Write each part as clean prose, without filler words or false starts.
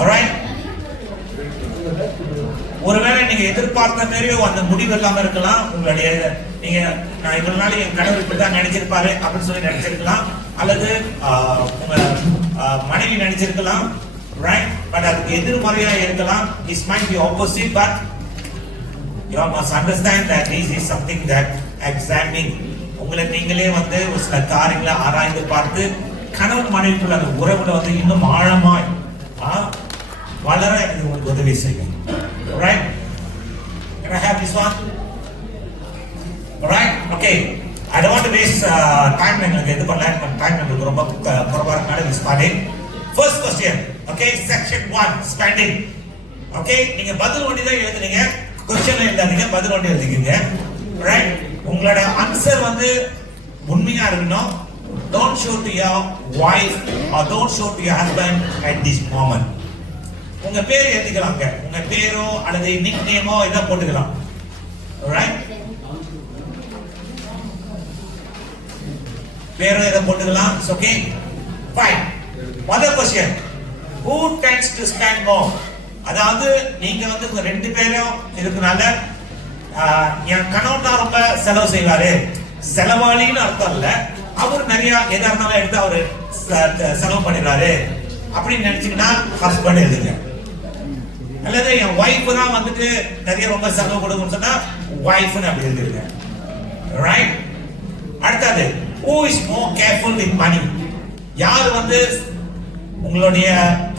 alright ஒருவேளை நீங்க எதிர்பார்த்த மாதிரி அந்த முடிவு இல்லாம இருக்கலாம். உங்களுடைய நீங்க நான் இவ்வளவு நாள் என் கணவர் இப்படிதான் நினைச்சிருப்பாரு அப்படின்னு சொல்லி நினைச்சிருக்கலாம், அல்லது உங்க மனைவி நினைச்சிருக்கலாம், right? பட் அதுக்கு எதிர்மறையா இருக்கலாம். This might be opposite, but you must understand that this is something that examining உங்களை நீங்களே வந்து ஒரு சில காரியங்களை ஆராய்ந்து பார்த்து கணவன் மனைவிக்குள்ள அந்த உறவுல வந்து இன்னும் ஆழமாய் வளர இது உங்களுக்கு உதவி செய்யும். Alright? Can I have this one? Alright? Okay. I don't want to waste time. எனக்கு இது பண்ணல, டைம் நமக்கு ரொம்ப குறைவா இருக்கனால மிஸ் பண்ணேன். First question. Okay, section 1 spending. Okay, நீங்க பதில் ஒண்டி தான் எழுதுறீங்க. क्वेश्चन எழுதாதீங்க, பதில் ஒண்டி எழுதிக்கீங்க. Right? உங்களோட ஆன்சர் வந்து உண்மையா இருக்கணும். Don't show to your wife or don't show to your husband at this moment. உங்க பேர் எழுதிக்கலாம்ங்க. உங்க பேரோ அல்லது நிக் நேமோ இத போட்டுக்கலாம். Alright? பேரோ இத போட்டுக்கலாம். It's okay. Fine. Other question. Who tends to spend more? அதாவது நீங்க வந்து ரெண்டு பேரும் இருக்கனால என் கணவன் தான் ரொம்ப செலவு செய்வாரு, செலவாளின்னு அர்த்தம் இல்ல, அவர் நிறைய எதா இருந்தாலும் எடுத்து அவரு செலவு பண்ணிடுறாரு அப்படின்னு நினைச்சீங்கன்னா ஹஸ்பண்ட் எழுதுங்க. அல்லது என் ஒய்ஃப் தான் வந்துட்டு நிறைய ரொம்ப செலவு கொடுக்குன்னு சொன்னா ஒய்ஃப்னு அப்படி எழுதிருங்க. ரைட்? அடுத்தது who is more careful with money? யார் வந்து உங்களுடைய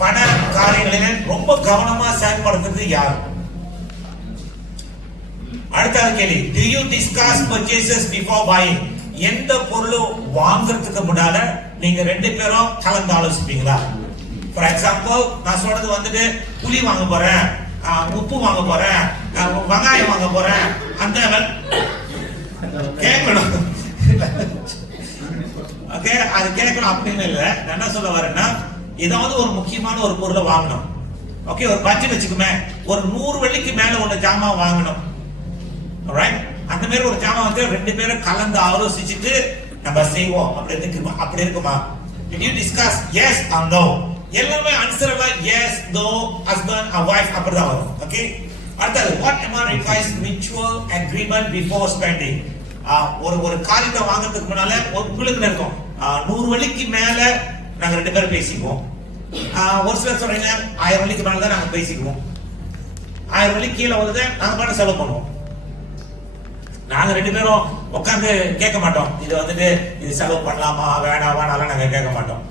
பண காரியங்களில ரொம்ப கவனமா செயல்படுத்துறது யார்? அடுத்த கேள்வி, do you discuss purchases before buying? எந்த பொருள் வாங்குறதுக்கு முன்னால நீங்க ரெண்டு பேரும் கலந்து ஆலோசிப்பீங்களா? ஃபார் எக்ஸாம்பிள் நான் சொல்றது வந்துட்டு புளி வாங்க போறேன், உப்பு வாங்க போறேன், வெங்காயம் வாங்க போறேன், அந்த கேட்கணும். ஓகே, அது கேட்கணும் அப்படின்னு இல்லை. நான் என்ன சொல்ல வரேன்னா, ஏதாவது ஒரு முக்கியமான ஒரு பொருளை வாங்கணும். ஓகே, ஒரு பட்ஜெட் வச்சுக்குமே, ஒரு 100 வெள்ளிக்கு மேல ஒரு ஜாமான் வாங்கணும். ரைட்? அந்த மாதிரி ஒரு ஜாமான் வந்து ரெண்டு பேரும் கலந்து ஆலோசிச்சுட்டு நம்ம செய்வோம். அப்படி இருக்குமா? Did you discuss yes or no? எல்லாமே ஆன்சர் எல்லாம் yes, no, husband or wife அப்படிதான் வரும். ஓகே, அடுத்தது what amount requires mutual agreement before spending? ஒரு காரியத்தை வாங்குறதுக்கு முன்னால உங்களுக்கு இருக்கும் 100 வெள்ளிக்கு மேல நாங்க ரெண்டு பேரும் பேசிக்குவோம். ஒரு சிலர் சொல்றீங்க 1000 வெள்ளிக்கு மேல தான் நாங்க பேசிக்குவோம், 1000 வெள்ளிக்கு கீழே வந்து நாங்க பாட்டு செலவு பண்ணுவோம். நாங்க ரெண்டு பேரும் உட்காந்து கேட்க மாட்டோம், இது வந்துட்டு இது செலவு பண்ணலாமா வேணாமா நாங்க கேட்க மாட்டோம்.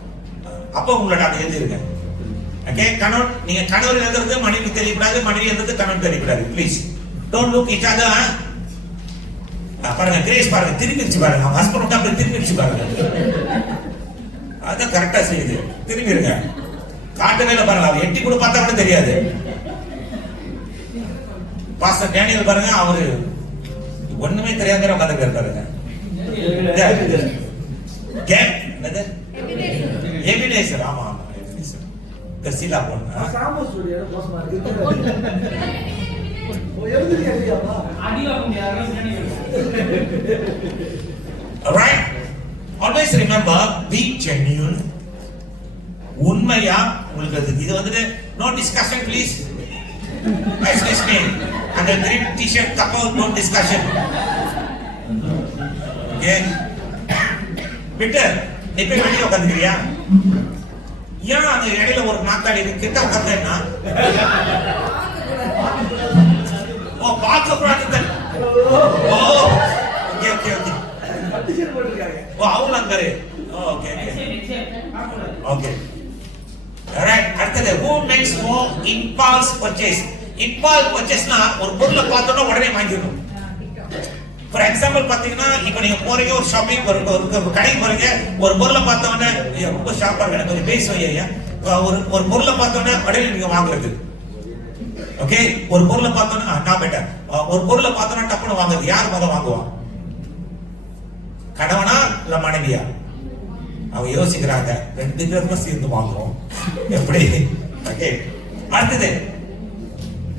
அப்போ உங்களோட அதை எழுதிருங்க. ஓகே, கணவன் நீங்க கணவர் எழுதுறது மனைவி தெரியக்கூடாது, மனைவி எழுதுறது கணவன் தெரியக்கூடாது. Please don't look each other. பாருங்க, கிரேஸ் பாருங்க, திரும்பிச்சு பாருங்க, ஹஸ்பண்ட் விட்டா அப்படி திரும்பிச்சு பாருங்க, அதான் கரெக்டா செய்யுது. திரும்பிடுங்க, காட்டு வேலை பாருங்க, அவர் எட்டி கூட பார்த்தா கூட தெரியாது. பாஸ்டர் டேனியல் பாருங்க, அவரு ஒண்ணுமே தெரியாத உட்கார்ந்து இருக்காருங்க. எபினேசர், ஆமா ஆமா, எபினேசர் கசிலா பொண்ணு சாமோஸ்டியோட கோசமா இருக்கு. எழுதுறியா அடிவாங்க யாரும் நினைக்கிறீங்க. alright, always remember be genuine. உண்மையா உங்களுக்கு இது வந்துட்டு no discussion please. Excuse me, and the green t-shirt couple no discussion. Okay, Peter நீ போய் வெளியே உட்காந்துக்கிறியா? ஏன் அந்த இடையில ஒரு நாக்காளி கிட்ட உட்காந்தேன்னா பார்க்க கூடாது. ஓகே ஓகே ஓகே, அவங்க அங்கரு. Okay okay, alright. அடுத்தது who makes more impulse purchase? impulse purchaseனா ஒரு பொருளை பார்த்தோம்னா உடனே வாங்கிடணும். ஃபார் எக்ஸாம்பிள் பாத்தீங்கன்னா, இப்போ நீங்க போறீங்க ஒரு ஷாப்பிங் ஒரு கடைக்கு போறீங்க, ஒரு பொருளை பார்த்தோன்னே ரொம்ப ஷாப்பா இருக்கு கொஞ்சம் பேசுவையா, ஒரு பொருளை பார்த்தோன்னே உடனே நீங்க வாங்குறது. ஓகே, ஒரு பொருளை பார்த்தோன்னா நான் பெட்டர், ஒரு பொருளை பார்த்தோன்னா டப்புன்னு வாங்குறது. யார் முதல்ல வாங்குவான்? கணவனா இல்ல மனைவியா? அவங்க யோசிக்கிறாங்க, ரெண்டு பேருமே சேர்ந்து வாங்குவோம் எப்படி? ஓகே, அடுத்தது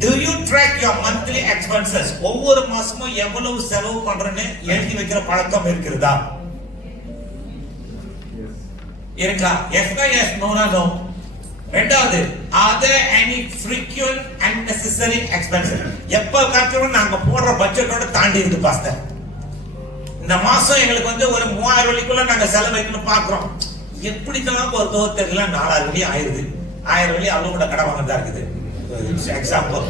do you track your monthly expenses? ஒவ்வொரு மாசமும் எவ்வளவு செலவு பண்றேன்னு எழுதி வைக்கிற பழக்கம் இருக்கிறதா? இருக்கா? எஸ்னா எஸ், நோனா நோ. ரெண்டாவது, are there any frequent and necessary expenses? எப்ப காட்டுறோம் நாங்க போடுற பட்ஜெட்டோட தாண்டி இருக்கு பாஸ்டர். இந்த மாசம் எங்களுக்கு வந்து ஒரு 3000 வெள்ளிக்குள்ள நாங்க செலவழிக்கணும் பாக்குறோம். எப்படி தான் ஒரு தெரியல 4000 வெள்ளி ஆயிருது. 1000 வெள்ளி அவ்வளவு கூட கடை வாங்கதா இருக்குது. எக்ஸாம்பிள்.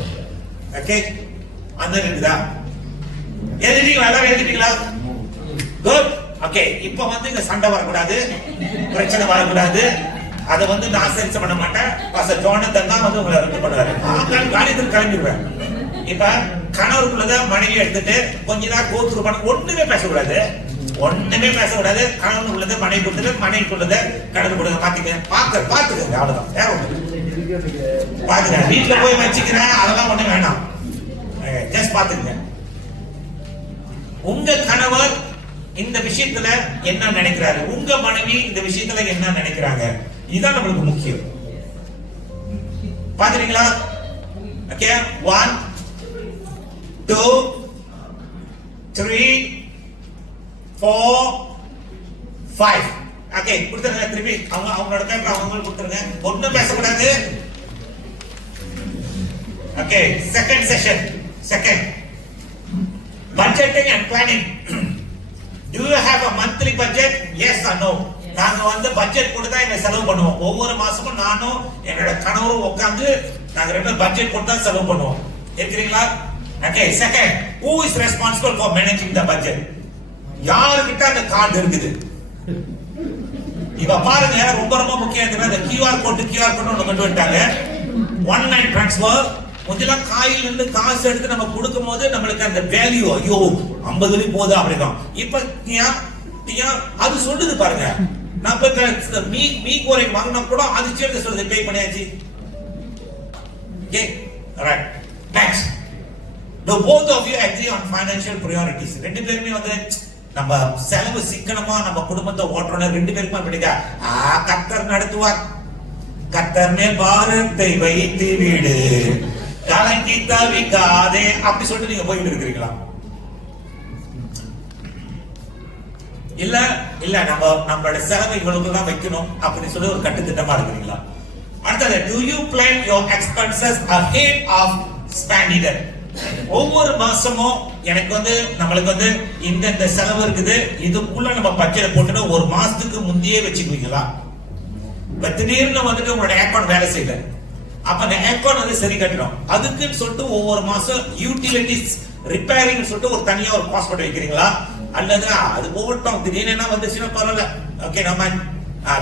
ஓகே, அந்த இருக்குதா? எழுதிட்டீங்களா? எல்லாரும் எழுதிட்டீங்களா? குட். ஓகே, இப்போ வந்து இங்க சண்டை வரக்கூடாது, பிரச்சனை வரக்கூடாது. அதை வந்து நான் சென்ஸ் பண்ண மாட்டேன். பாஸ்டர் ஜோனத்தன் தான் வந்து உங்களை ரெண்டு பண்ணுவாரு. காரியத்துக்கு கிளம்பிடுவேன். இப்ப கணவருக்குள்ளத மனைவி எடுத்துட்டு கொஞ்ச நேரம் கோத்துரு பண்ண ஒண்ணுமே பேசக்கூடாது. ஒண்ணுமே பேசக்கூடாது. கணவனுக்குள்ளத மனைவி கொடுத்துட்டு மனைவிக்குள்ளத கடந்து கொடுங்க. பாத்துக்கங்க. அவ்வளவுதான். வேற ஒண்ணு பாத்துக்க. வீட்டுல போய் வச்சுக்கிறேன் அதெல்லாம் ஒண்ணு வேணாம். ஜஸ்ட் பாத்துக்கங்க. உங்க கணவர் இந்த விஷயத்துல என்ன நினைக்கிறாரு, உங்க மனைவி இந்த விஷயத்துல என்ன நினைக்கிறாங்க, இதுதான் நம்மளுக்கு முக்கியம். பாத்துறீங்களா? ஓகே, 1 2 3 4 5. ஓகே, கொடுத்துருங்க. திருப்பி அவங்களோட பேப்பர் அவங்களுக்கு கொடுத்துருங்க. ஒன்னும் பேசக்கூடாது. Okay, second session. Second, budgeting and planning. Do you have a monthly budget? Yes or no? நாங்க வந்து பட்ஜெட் போட்டு தான் இந்த செலவு பண்ணுவோம். ஒவ்வொரு மாசமும் நானும் என்னோட கணவரும் உட்கார்ந்து நாங்க ரெண்டு பட்ஜெட் போட்டு தான் செலவு பண்ணுவோம். இருக்கிறீங்களா? Okay, second, who is responsible for managing the budget? யார்கிட்ட அந்த கார்டு இருக்குது? இப்ப பாருங்க, ரொம்ப ரொம்ப முக்கியம். அந்த QR கோட் ஒன்னு கொண்டு வந்துட்டாங்க. One line transfer. முதல்ல காயில் இருந்து காசு எடுத்து நம்ம கொடுக்கும் போது நம்மளுக்கு அந்த வேல்யூ, ஐயோ 50 வெள்ளி போதா அப்படிதான். இப்ப அது சொல்லுது பாருங்க. நான் இப்ப மீ கோரை வாங்கினா கூட அது சேர்த்து சொல்லுது பே பண்ணியாச்சு. Okay, right. Next, the both of you agree on financial priorities. ரெண்டு பேருமே வந்து நம்ம செலவு சிக்கனமா நம்ம குடும்பத்தை ஓட்டுறோம். ரெண்டு பேருமே அப்படிங்க, கர்த்தர் நடத்துவார், கர்த்தர் மேல் பாரத்தை வைத்து வீடு கலங்கி தவிக்காதே அப்படி சொல்லிட்டு நீங்க போயிட்டு இருக்கிறீங்களா? இல்ல இல்ல நம்மளோட செலவை இவ்வளவு தான் வைக்கணும் அப்படின்னு சொல்லி ஒரு கட்டுத்திட்டமா இருக்கிறீங்களா? அடுத்தது, do you plan your expenses ahead of spending it? ஒவ்வொரு மாசமும் எனக்கு வந்து நம்மளுக்கு வந்து இந்த செலவு இருக்குது, இதுக்குள்ள நம்ம பட்ஜெட் போட்டுட்டு ஒரு மாசத்துக்கு முந்தையே வச்சுக்குவீங்களா? திடீர்னு வந்துட்டு உங்களோட அக்கௌண்ட் வேலை செய்யல, அப்ப அந்த அக்கௌண்ட் வந்து சரி கட்டணும். அதுக்குன்னு சொல்லிட்டு ஒவ்வொரு மாசம் யூட்டிலிட்டிஸ் ரிப்பேரிங் சொல்லிட்டு ஒரு தனியா ஒரு காஸ்ட் போட்டு வைக்கிறீங்களா? அல்லது அது போட்டோம் திடீர்னு என்ன வந்துச்சுன்னா பரவாயில்ல, ஓகே நம்ம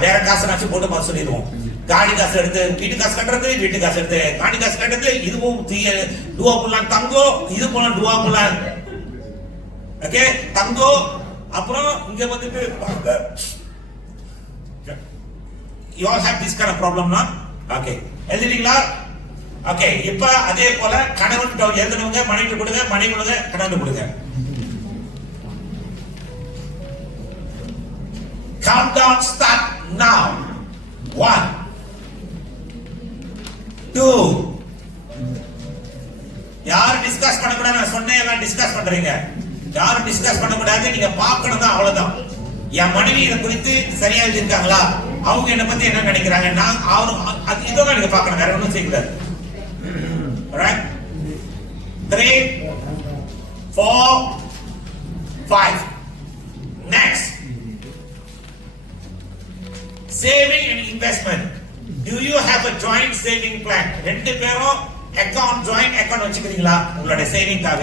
வேற காசு நாச்சு போட்டு சொல்லிடுவோம். காடி காசு எடுத்து வீட்டு காசு கட்டுறது, வீட்டு காசு எடுத்து காடி காசு கட்டுறது, இதுவும் டுவா புல்லான் தங்கோ, இது போல டுவா புல்லான் ஓகே தங்கோ. அப்புறம் இங்க வந்துட்டு you all have this kind of problem na? Okay, எழுதிட்டீங்களா? ஓகே, இப்ப அதே போல கணவன் எழுதுனவங்க மனைவி கொடுங்க, மனைவி கொடுங்க, கணவன் கொடுங்க. Countdown start now. 1 2. யாரும் டிஸ்கஸ் பண்ணக்கூடாது. நான் சொன்னேன், எல்லாம் டிஸ்கஸ் பண்றீங்க. யாரும் டிஸ்கஸ் பண்ணக்கூடாது. நீங்க பார்க்கணும் தான், அவ்வளவுதான். என் மனைவி இதை குறித்து சரியா எழுதிருக்காங்களா, அவங்க என்ன பத்தி என்ன நினைக்கிறாங்க, நான் அவரு இதெல்லாம் நீங்க பார்க்கணும், வேற ஒன்றும் செய்யக்கூடாது. Right? 3 4 5. Next, saving and investment. Do you have a joint saving plan? ரெண்டு பேரும் அக்கவுண்ட் ஜாயிண்ட் அக்கவுண்ட் வச்சுக்கிறீங்களா உங்களோட சேவிங்காக?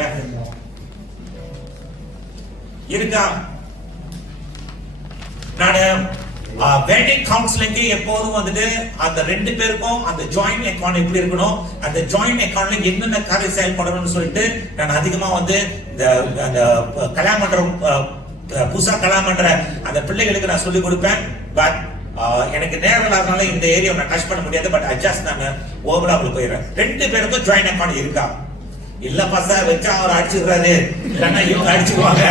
இருக்கா? நான் வெட்டிங் கவுன்சிலிங்க்கு எப்போதும் வந்துட்டு அந்த ரெண்டு பேருக்கும் அந்த ஜாயிண்ட் அக்கவுண்ட் எப்படி இருக்கணும், அந்த ஜாயிண்ட் அக்கவுண்ட்ல என்னென்ன காரியம் செயல்படணும்னு சொல்லிட்டு நான் அதிகமா வந்து இந்த கல்யாணம் பண்ற புதுசா கல்யாணம் பண்ற அந்த பிள்ளைகளுக்கு நான் சொல்லிக் கொடுப்பேன். பட் எனக்கு நேரம் இல்லாதனால இந்த ஏரியா நான் டச் பண்ண முடியாது. பட் அட்ஜஸ்ட் நான் ஓவரால் போயிடுறேன். ரெண்டு பேருக்கும் ஜாயிண்ட் அக்கவுண்ட் இருக்கா? இல்லப்பா சார், வச்சா அவர் அடிச்சுடுறாரு, இல்லைன்னா இவங்க அடிச்சுக்குவாங்க,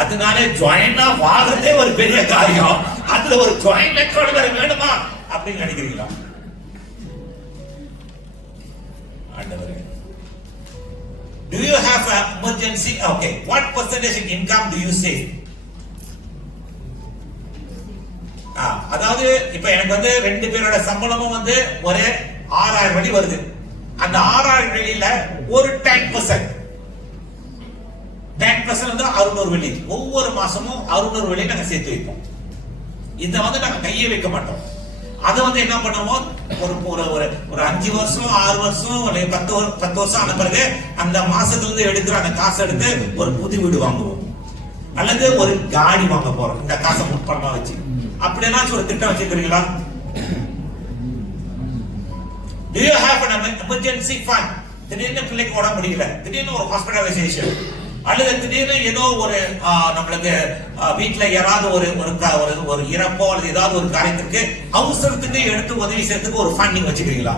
அதனால ஜாயிண்டா வாங்குறதே ஒரு பெரிய காரியம், அதுல ஒரு ஜாயிண்ட் அக்கவுண்ட் வேற வேணுமா அப்படின்னு நினைக்கிறீங்களா? ஆண்டவரே, do you have an emergency? Okay, what percentage of income do you save? அதாவது இப்ப எனக்கு வந்து 2 பேரோட சம்பளமும் வந்து ஒரு 6000 வெள்ளி வருது. அந்த 6000 வெள்ளியில ஒரு 10% வந்து 600 வெள்ளி. ஒவ்வொரு மாசமும் 600 வெள்ளி நாங்க சேர்த்து வைப்போம். இத வந்து நாங்க கையே வைக்க மாட்டோம். அத வந்து என்ன பண்ணுவோம், ஒரு ஒரு ஒரு 5 வருஷம் 6 வருஷம் 10 வருஷம் ஆன பிறகு அந்த மாசத்துல இருந்து எடுக்கிற அந்த காசை எடுத்து ஒரு புது வீடு வாங்குவோம், அல்லது ஒரு காடி வாங்க போறோம் இந்த காசை முற்பணமா வச்சு. அப்படி ஏதாச்சும் ஒரு திட்டம் வச்சிருக்கீங்களா? Do you have an emergency fund? திடீர்னு பிள்ளைக்கு உடம்பு முடியல, திடீர்னு ஒரு ஹாஸ்பிடலைசேஷன், அல்லது திடீர்னு ஏதோ ஒரு நம்மளுக்கு வீட்டுல யாராவது ஒரு இறப்போ அல்லது ஏதாவது ஒரு காரியத்திற்கு அவசரத்துக்கு எடுத்து உதவி செய்யறதுக்கு ஒரு funding வச்சுக்கிறீங்களா?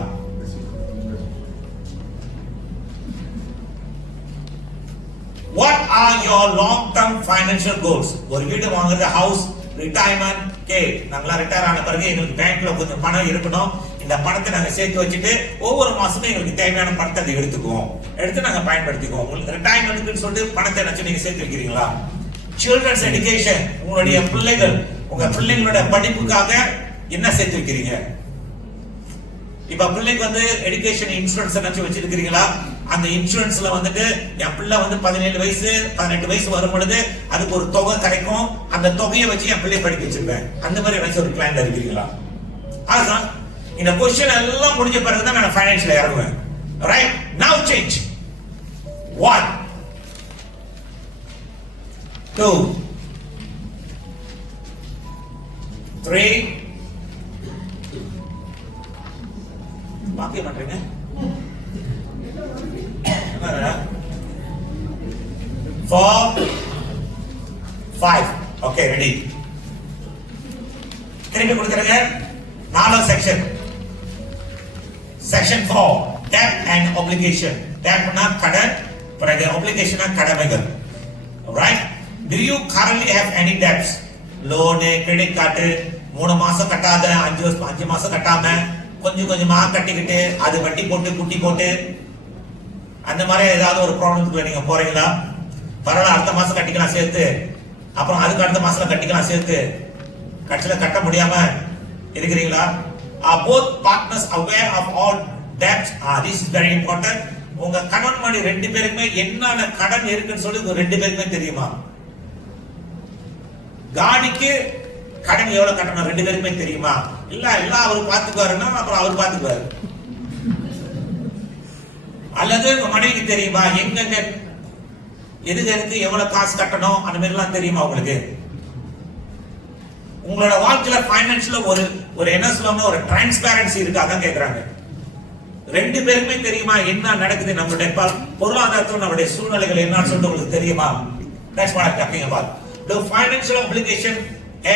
What are your long term financial goals? ஒரு வீடு வாங்குறது, ஹவுஸ், ரிட்டையர்மெண்ட், நாங்களா ரிட்டையர் ஆன பிறகு எங்களுக்கு பேங்க்ல கொஞ்சம் பணம் இருக்கணும், இந்த பணத்தை நாங்க சேர்த்து வச்சுட்டு ஒவ்வொரு மாசமும் எங்களுக்கு தேவையான பணத்தை அதை எடுத்து நாங்க பயன்படுத்திக்குவோம். உங்களுக்கு ரிட்டையர்மெண்ட்னு சொல்லிட்டு பணத்தை நினைச்சு நீங்க சேர்த்து வைக்கிறீங்களா? சில்ட்ரன்ஸ் எஜுகேஷன், உங்களுடைய பிள்ளைகள், உங்க பிள்ளைங்களோட படிப்புக்காக என்ன சேர்த்து வைக்கிறீங்க? இப்ப பிள்ளைக்கு வந்து எடுகேஷன் இன்சூரன்ஸ் நினைச்சு வச்சிருக்கீங்களா? அந்த இன்சூரன்ஸ்ல வந்துட்டு என் பிள்ளை வந்து 17 வயசு 18 வயசு வரும் பொழுது அதுக்கு ஒரு தொகை கிடைக்கும், அந்த தொகையை வச்சு என் பிள்ளை படிக்க வச்சிருப்பேன், அந்த மாதிரி ஏதாச்சும் ஒரு பிளான்ல இருக்கிறீங்களா? அதுதான் இந்த கொஸ்டின் எல்லாம் முடிஞ்ச பிறகு தான் நான் ஃபைனான்ஸ்ல இறங்குவேன். ரைட், நவ சேஞ்ச். 1 2 3 பாக்கி பண்றீங்க 4 5. Okay, ready. திருப்பி கொடுத்துருங்க. 4வது section, section 4, debt and obligation. debtனா கடன், பிறகு obligationna கடமைகள். Right, do you currently have any debts? Loan, credit card 3 மாசம் கட்டாத, 5 மாசம் கட்டாம கொஞ்சம் கொஞ்சமா கட்டிக்கிட்டு அது வட்டி போட்டு குட்டி போட்டு அந்த மாதிரி ஏதாவது ஒரு ப்ராப்ளத்துக்குள்ள நீங்க போறீங்களா? பரவாயில்ல, அடுத்த மாசம் கட்டிக்கலாம் சேர்த்து, அப்புறம் அதுக்கு அடுத்த மாசம் கட்டிக்கலாம் சேர்த்து, கட்சியில கட்ட முடியாம இருக்கிறீங்களா? Both partners aware of all debts? This is very important. உங்க கணவன் மனைவி 2 பேருக்குமே என்னென்ன கடன் இருக்குன்னு சொல்லி 2 பேருக்குமே தெரியுமா? காடிக்கு கடன் எவ்வளவு கட்டணும் 2 பேருக்குமே தெரியுமா? இல்ல எல்லாம் அவர் பாத்துக்குவாருன்னா அப்புறம் அவர் பாத்துக்குவாரு. அல்லது உங்க மனைவிக்கு தெரியுமா எங்க எதுக்கு எவ்வளவு காசு கட்டணும் அந்த மாதிரி எல்லாம் தெரியுமா உங்களுக்கு? உங்களோட வாழ்க்கையில பைனான்ஸ்ல ஒரு என்ன சொல்லுவாங்க, ஒரு டிரான்ஸ்பேரன்சி இருக்கு, அதான் கேக்குறாங்க. 2 பேருக்குமே தெரியுமா என்ன நடக்குது நம்மளுடைய பொருளாதாரத்துல நம்மளுடைய சூழ்நிலைகள் என்னன்னு சொல்லிட்டு உங்களுக்கு தெரியுமா? That's what I'm talking about. The financial obligation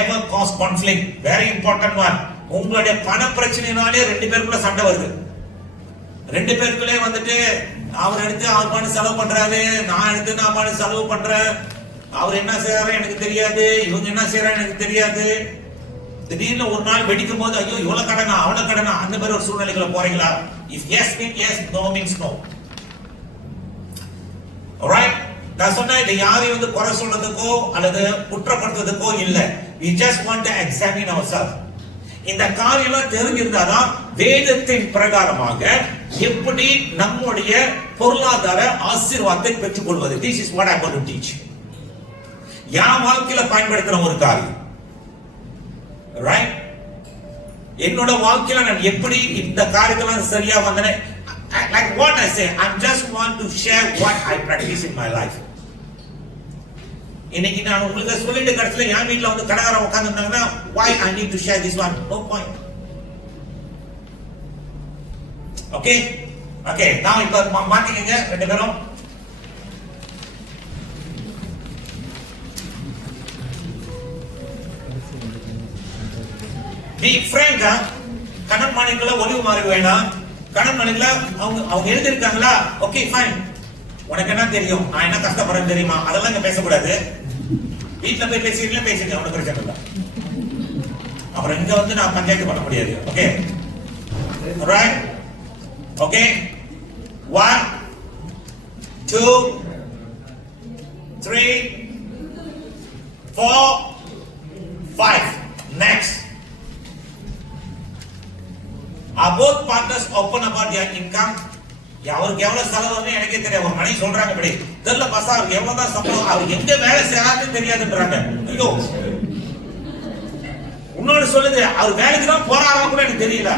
ever cause conflict? Very important one. உங்களுடைய பண பிரச்சனைனாலே 2 பேருக்குள்ள சண்டை வருது. 2 பேருக்குள்ளே வந்துட்டு அவர் எடுத்து அவர் பண்ணி செலவு பண்றாரு, நான் எடுத்து நான் பண்ணி செலவு பண்றேன், அவர் என்ன செய்யறாரு எனக்கு தெரியாது, இவங்க என்ன செய்யறாரு எனக்கு தெரியாது. திடீர்னு ஒரு நாள் வெடிக்கும் போது ஐயோ இவ்வளவு கடனா அவ்வளவு கடனா அந்த மாதிரி ஒரு சூழ்நிலைகளை போறீங்களா? If yes means yes, no means no. Alright, நான் சொன்ன இது யாரையும் வந்து குறை சொல்றதுக்கோ அல்லது குற்றப்படுத்துறதுக்கோ இல்ல. we just want to examine ourselves. இந்த காரியெல்லாம் தெரிஞ்சிருந்தாதான் வேதத்தின் பிரகாரமாக எப்படி நம்முடைய பொருளாதார ஆசீர்வாதத்தை பெற்றுக் கொள்வது. This is what I want to teach. என் வாழ்க்கையில பயன்படுத்துற ஒரு காரியம். ரைட், என்னோட வாழ்க்கையில நான் எப்படி இந்த காரியத்தெல்லாம் சரியா வந்தேன். Like what I say, I just want to share what I practice in my life. இன்னைக்கு நான் உங்களுக்கு சொல்லிட்டு கடைசில என் வீட்டுல வந்து கடைக்காரன் உட்கார்ந்துருந்தாங்கன்னா why I need to share this one? No point. Okay? Okay, now இப்ப மாத்திக்கங்க 2 பேரும். Be frank. கடன் மனைக்குள்ள ஒளிவு மாறி வேணாம். கடன் மனைக்குள்ள அவங்க எழுதிருக்காங்களா? Okay fine. உனக்கு என்ன தெரியும், நான் என்ன கஷ்டப்படுறேன் தெரியுமா? அதெல்லாம் இங்க பேசக்கூடாது. வீட்டுல போய் பேசிக்கலாம், பேசுங்க, ஒன்றும் பிரச்சனை இல்லை. அப்புறம் இங்க வந்து நான் பஞ்சாயத்து பண்ண முடியாது. Okay, right? Okay, 1 2 3 4 5. Next. Are both partners open about their income? அவருக்கு எவ்வளவு செலவு வந்து எனக்கே தெரியாது. ஒரு மனைவி சொல்றாங்க இப்படி, தெரியல பாசா அவருக்கு எவ்வளவுதான் சம்பளம், அவர் எங்க வேலை செய்யறாருன்னு தெரியாதுன்றாங்க. ஐயோ, இன்னொரு சொல்லுது அவர் வேலைக்கு தான் போறாரா கூட எனக்கு தெரியல.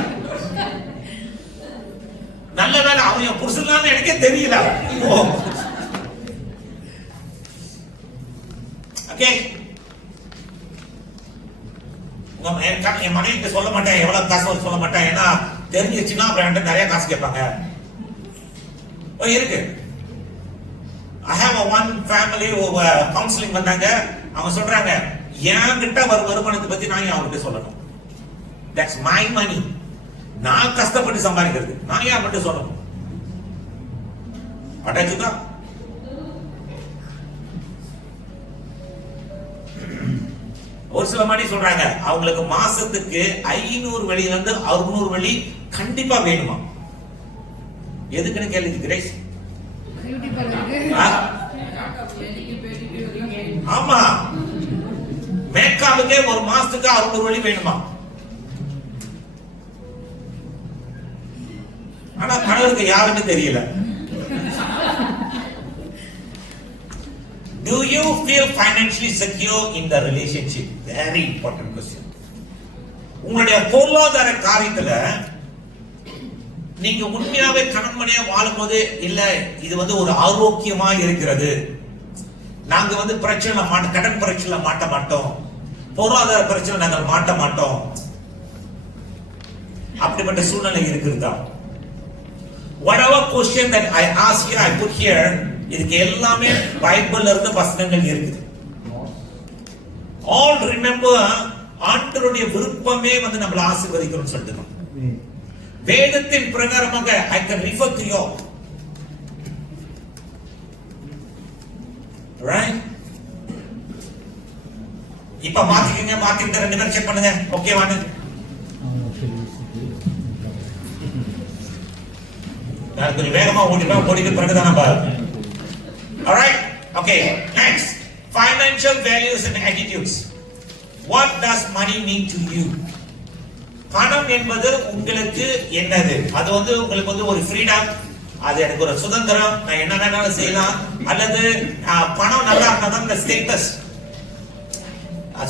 நல்ல வேலை அவர் என் புருஷன் எனக்கே தெரியல. ஓகே, என் மனைவிக்கு சொல்ல மாட்டேன் எவ்வளவு காசு சொல்ல மாட்டேன், ஏன்னா தெரிஞ்சிச்சுன்னா அப்புறம் நிறைய காசு கேட்பாங்க. இருக்கு. I have one family counseling வந்தாங்க. அவங்க சொல்றாங்க என்கிட்ட வருமானத்தை பத்தி நான் அவர்கிட்ட சொல்லணும். That's my money. நான் கஷ்டப்பட்டு சம்பாதிக்கிறது, நான் ஏன் மட்டும் சொல்லணும்? பட்டாச்சுக்கா? ஒரு சில மணி சொல்றாங்க அவங்களுக்கு மாசத்துக்கு 500 வெளியில இருந்து 600 வெளி கண்டிப்பா வேணுமா? எதுக்குன்னு கேள்வி கிரேஸ். ஆமா, மேக்காவுக்கே ஒரு மாசத்துக்கு 600 வெளி வேணுமா? ஆனா கணவருக்கு யாருன்னு தெரியல. Do you feel financially secure in the relationship? Very important question. உங்களுடைய பொருளாதார காரியத்துல நீங்க உண்மையாவே கணவன்மனையா வாழும்போது இல்ல இது வந்து ஒரு ஆரோக்கியமா இருக்கிறது, நாங்க பிரச்சனை கடன் பிரச்சனை மாட்ட மாட்டோம், பொருளாதார பிரச்சனை நாங்கள் மாட்ட மாட்டோம், அப்படிப்பட்ட சூழ்நிலை இருக்கிறதா? Whatever question that I ask here, I put here, இதுக்கு எல்லாமே பைபிள்ல இருந்து வசனங்கள் இருக்குது. All remember, ஆண்டவருடைய விருப்பமே நம்மள ஆசீர்வதிக்கணும்னு சொல்லிட்டு வேதத்தின் பிரகாரமாக I can refer to you. Right? இப்ப மாத்திக்கங்க, மாத்திக்கிட்ட 2 பேரும் செக் பண்ணுங்க. ஓகே வாங்க. நான் கொஞ்சம் வேகமா ஓடிட்டு பிறகுதான் நம்ம. Alright? Okay. Next. Financial values and attitudes. What does money mean to you? பணம் என்பது உங்களுக்கு என்னது? அது உங்களுக்கு ஒரு ஃப்ரீடம், அது எனக்கு ஒரு சுதந்திரம், நான் என்ன வேணாலும் செய்யலாம், அல்லது பணம் நல்லா இருந்தா தான் இந்த ஸ்டேட்டஸ்.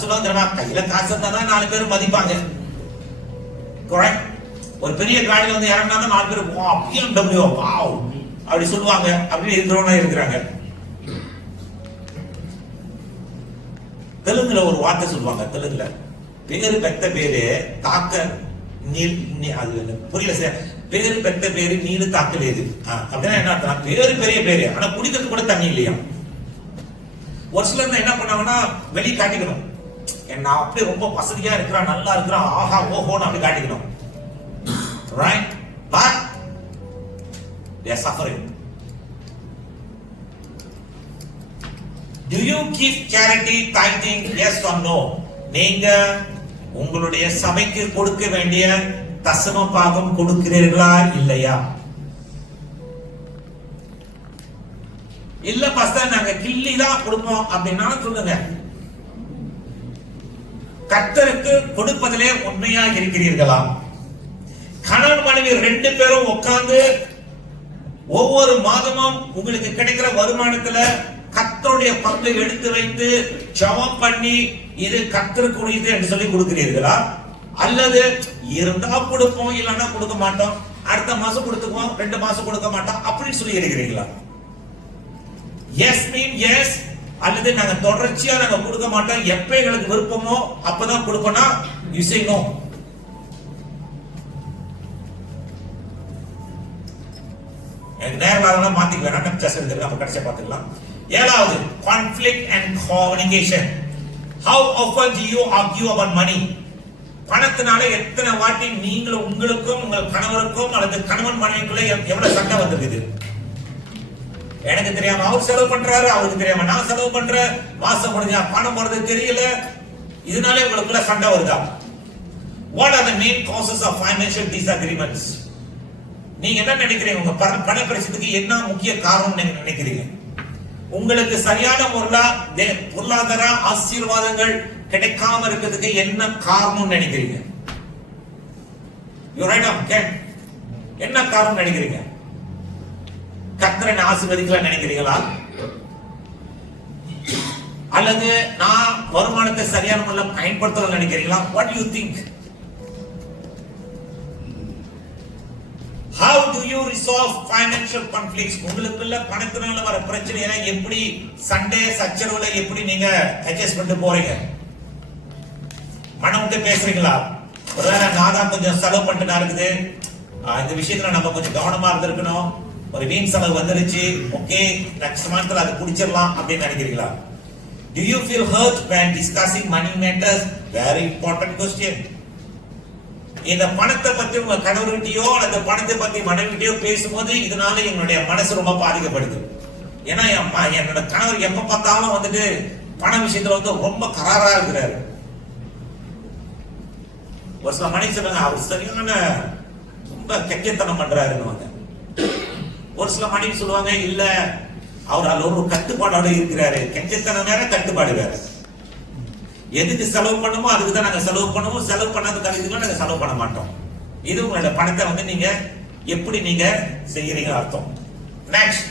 சுதந்திரமா கையில காசு இருந்தா தான் 4 பேர் மதிப்பாங்க. கரெக்ட்? ஒரு பெரிய காடியில இறங்கினா தான் 4 பேர் வா BMW வாவ் அப்படி சொல்லுவாங்க. அப்படி இருக்கிறவங்க இருக்கிறாங்க. தெலுங்குல ஒரு வார்த்தை சொல்லுவாங்க, தெலுங்குல பேரு பெத்த பேரு தாக்க அது புரியல சார், பேரு பெத்த பேரு நீரு தாக்கலேது அப்படின்னா என்ன அர்த்தம்? பேரு பெரிய பேரு, ஆனா குடிக்கிறது கூட தண்ணி இல்லையா? ஒரு சிலர் என்ன பண்ணாங்கன்னா வெளியே காட்டிக்கணும், நான் அப்படியே ரொம்ப வசதியா இருக்கிறான், நல்லா இருக்கிறான், ஆஹா ஓஹோன்னு அப்படி காட்டிக்கணும். Right? But they are suffering. Do you give charity, tithing? Yes or no? நீங்க உங்களுடைய சபைக்கு கொடுக்க வேண்டிய தசம பாகம் கொடுக்கிறீர்களா இல்லையா? இல்ல பாஸ்டர் நாங்க கிள்ளி தான் கொடுப்போம் அப்படின்னா சொல்லுங்க. கர்த்தருக்கு கொடுப்பதிலே உண்மையா இருக்கிறீர்களா? கணவன் மனைவி 2 பேரும் உட்கார்ந்து ஒவ்வொரு மாதமும் உங்களுக்கு கிடைக்கிற வருமானத்துல கர்த்தருடைய பங்கை எடுத்து வைத்து ஜெபம் பண்ணி இது கர்த்தருக்குரியது என்று சொல்லி கொடுக்கிறீர்களா? அல்லது இருந்தா கொடுப்போம் இல்லன்னா கொடுக்க மாட்டோம், அடுத்த மாசம் கொடுத்துக்குவோம், 2 மாசம் கொடுக்க மாட்டோம் அப்படின்னு சொல்லி இருக்கிறீங்களா? எஸ் மீன் எஸ், அல்லது நாங்க தொடர்ச்சியா நாங்க கொடுக்க மாட்டோம், எப்ப எங்களுக்கு விருப்பமோ அப்பதான் கொடுப்போம்னா யூ சே நோ. எனக்கு நேரமாக மாத்திக்க வேணாம், ஜஸ்ட் எடுத்துக்கலாம், அப்ப கடைசியா பார்த்துக்கலாம். 7வது conflict and communication. How often do you argue about money? பணத்தினால எத்தனை வாட்டி நீங்களும் உங்களுக்கும் உங்கள் கணவருக்கும் அல்லது கணவன் மனைவிக்குள்ள எவ்வளவு சண்டை வந்திருக்குது? எனக்கு தெரியாம அவர் செலவு பண்றாரு, அவருக்கு தெரியாம நான் செலவு பண்றேன், மாசம் முடிஞ்சா பணம் போறது தெரியல, இதனால உங்களுக்குள்ள சண்டை வருதா? What are the main causes of financial disagreements? நீங்க என்ன நினைக்கிறீங்க? உங்க பண பிரச்சனைக்கு என்ன முக்கிய காரணம் நினைக்கிறீங்க? உங்களுக்கு சரியான பொருளாதார ஆசீர்வாதங்கள் கிடைக்காம இருக்கிறதுக்கு என்ன காரணம் நினைக்கிறீங்க? You right on can. என்ன காரணம் நினைக்கிறீங்க? கர்த்தரை ஆசீர்வதிக்கல நினைக்கிறீங்களா? அல்லது நான் வருமானத்தை சரியான முறையில் பயன்படுத்தல நினைக்கிறீங்களா? What you think? How do you resolve financial conflicts? உங்களுக்குள்ள பணத்தினால வர பிரச்சனைகளை எப்படி சண்டே சச்சரவுல எப்படி நீங்க அட்ஜஸ்ட் பண்ணிட்டு போறீங்க? மனம் விட்டு பேசுறீங்களா? ஒருவேளை நான் தான் கொஞ்சம் செலவு பண்ணிட்டு இருக்குது, இந்த விஷயத்துல நம்ம கொஞ்சம் கவனமா இருந்திருக்கணும், ஒரு வீண் செலவு வந்துருச்சு, ஓகே நெக்ஸ்ட் மந்த்ல அது குடிச்சிடலாம் அப்படின்னு நினைக்கிறீங்களா? Do you feel hurt when discussing money matters? Very important question. இந்த பணத்தை பத்தி உங்க கணவர்கிட்டயோ அல்லது பணத்தை பத்தி மனைவிட்டயோ பேசும்போது இதனால என்னுடைய மனசு ரொம்ப பாதிக்கப்படுது. ஏன்னா என்னோட கணவர் எப்ப பார்த்தாலும் வந்துட்டு பண விஷயத்துல வந்து ரொம்ப கராரா இருக்கிறாரு. ஒரு சில மனைவி சொல்றாங்க அவர் சரியான ரொம்ப கெக்கத்தனம் பண்றாருன்னு. ஒரு சில மனைவி சொல்லுவாங்க இல்ல அவர் அதுல ஒரு கட்டுப்பாடோட இருக்கிறாரு. கெக்கத்தனம் வேற, கட்டுப்பாடு வேற. எதுக்கு செலவு பண்ணுமோ அதுக்கு தான் நாங்க செலவு பண்ணுவோம், செலவு பண்ணாத இதுல நாங்க செலவு பண்ண மாட்டோம். இது உங்களோட பணத்தை வந்து நீங்க எப்படி நீங்க செய்யறீங்க அர்த்தம். Next,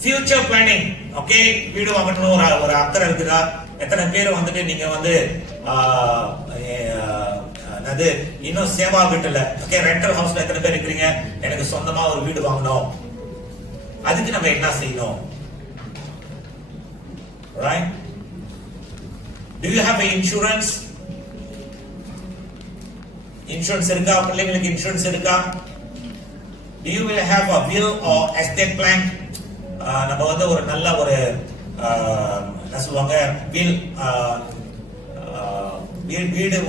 future planning. ஓகே, வீடு வாங்கணும் ஒரு அக்கறை இருக்குதா? எத்தனை பேர் வந்துட்டு நீங்க வந்து அது இன்னும் சேவா வீட்டுல ஓகே ரெண்டல் ஹவுஸ்ல எத்தனை பேர் இருக்கிறீங்க? எனக்கு சொந்தமா ஒரு வீடு வாங்கணும், அதுக்கு நம்ம என்ன செய்யணும்? Right? Do you have insurance? Insurance இருக்கா? பிள்ளைங்களுக்கு இன்சூரன்ஸ் இருக்கா? Do you will have a will or estate plan? நம்ம வந்து ஒரு நல்ல ஒரு என்ன சொல்லுவாங்க வீடு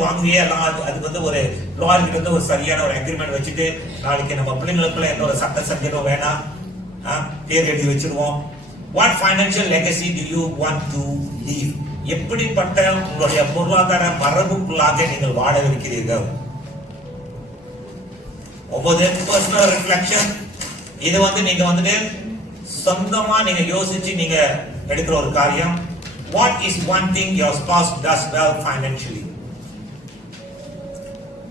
வாங்குறியே அதுக்கு வந்து ஒரு லாயர் கிட்ட வந்து ஒரு சரியான ஒரு அக்ரிமெண்ட் வச்சுட்டு நாளைக்கு நம்ம பிள்ளைங்களுக்குள்ள எந்த ஒரு சட்ட சஞ்சலம் வேணாம், பேர் எழுதி வச்சிருவோம். What financial legacy do you want to leave? எப்படிப்பட்ட உங்களுடைய பொருளாதார மரபுக்குள்ளாக நீங்கள் வாழவிருக்கிறீர்கள்? 9 பர்சனல் ரிஃப்ளெக்ஷன். இது வந்து நீங்க வந்துட்டு சொந்தமா நீங்க யோசிச்சு நீங்க எடுக்கிற ஒரு காரியம். What is one thing your spouse does well financially?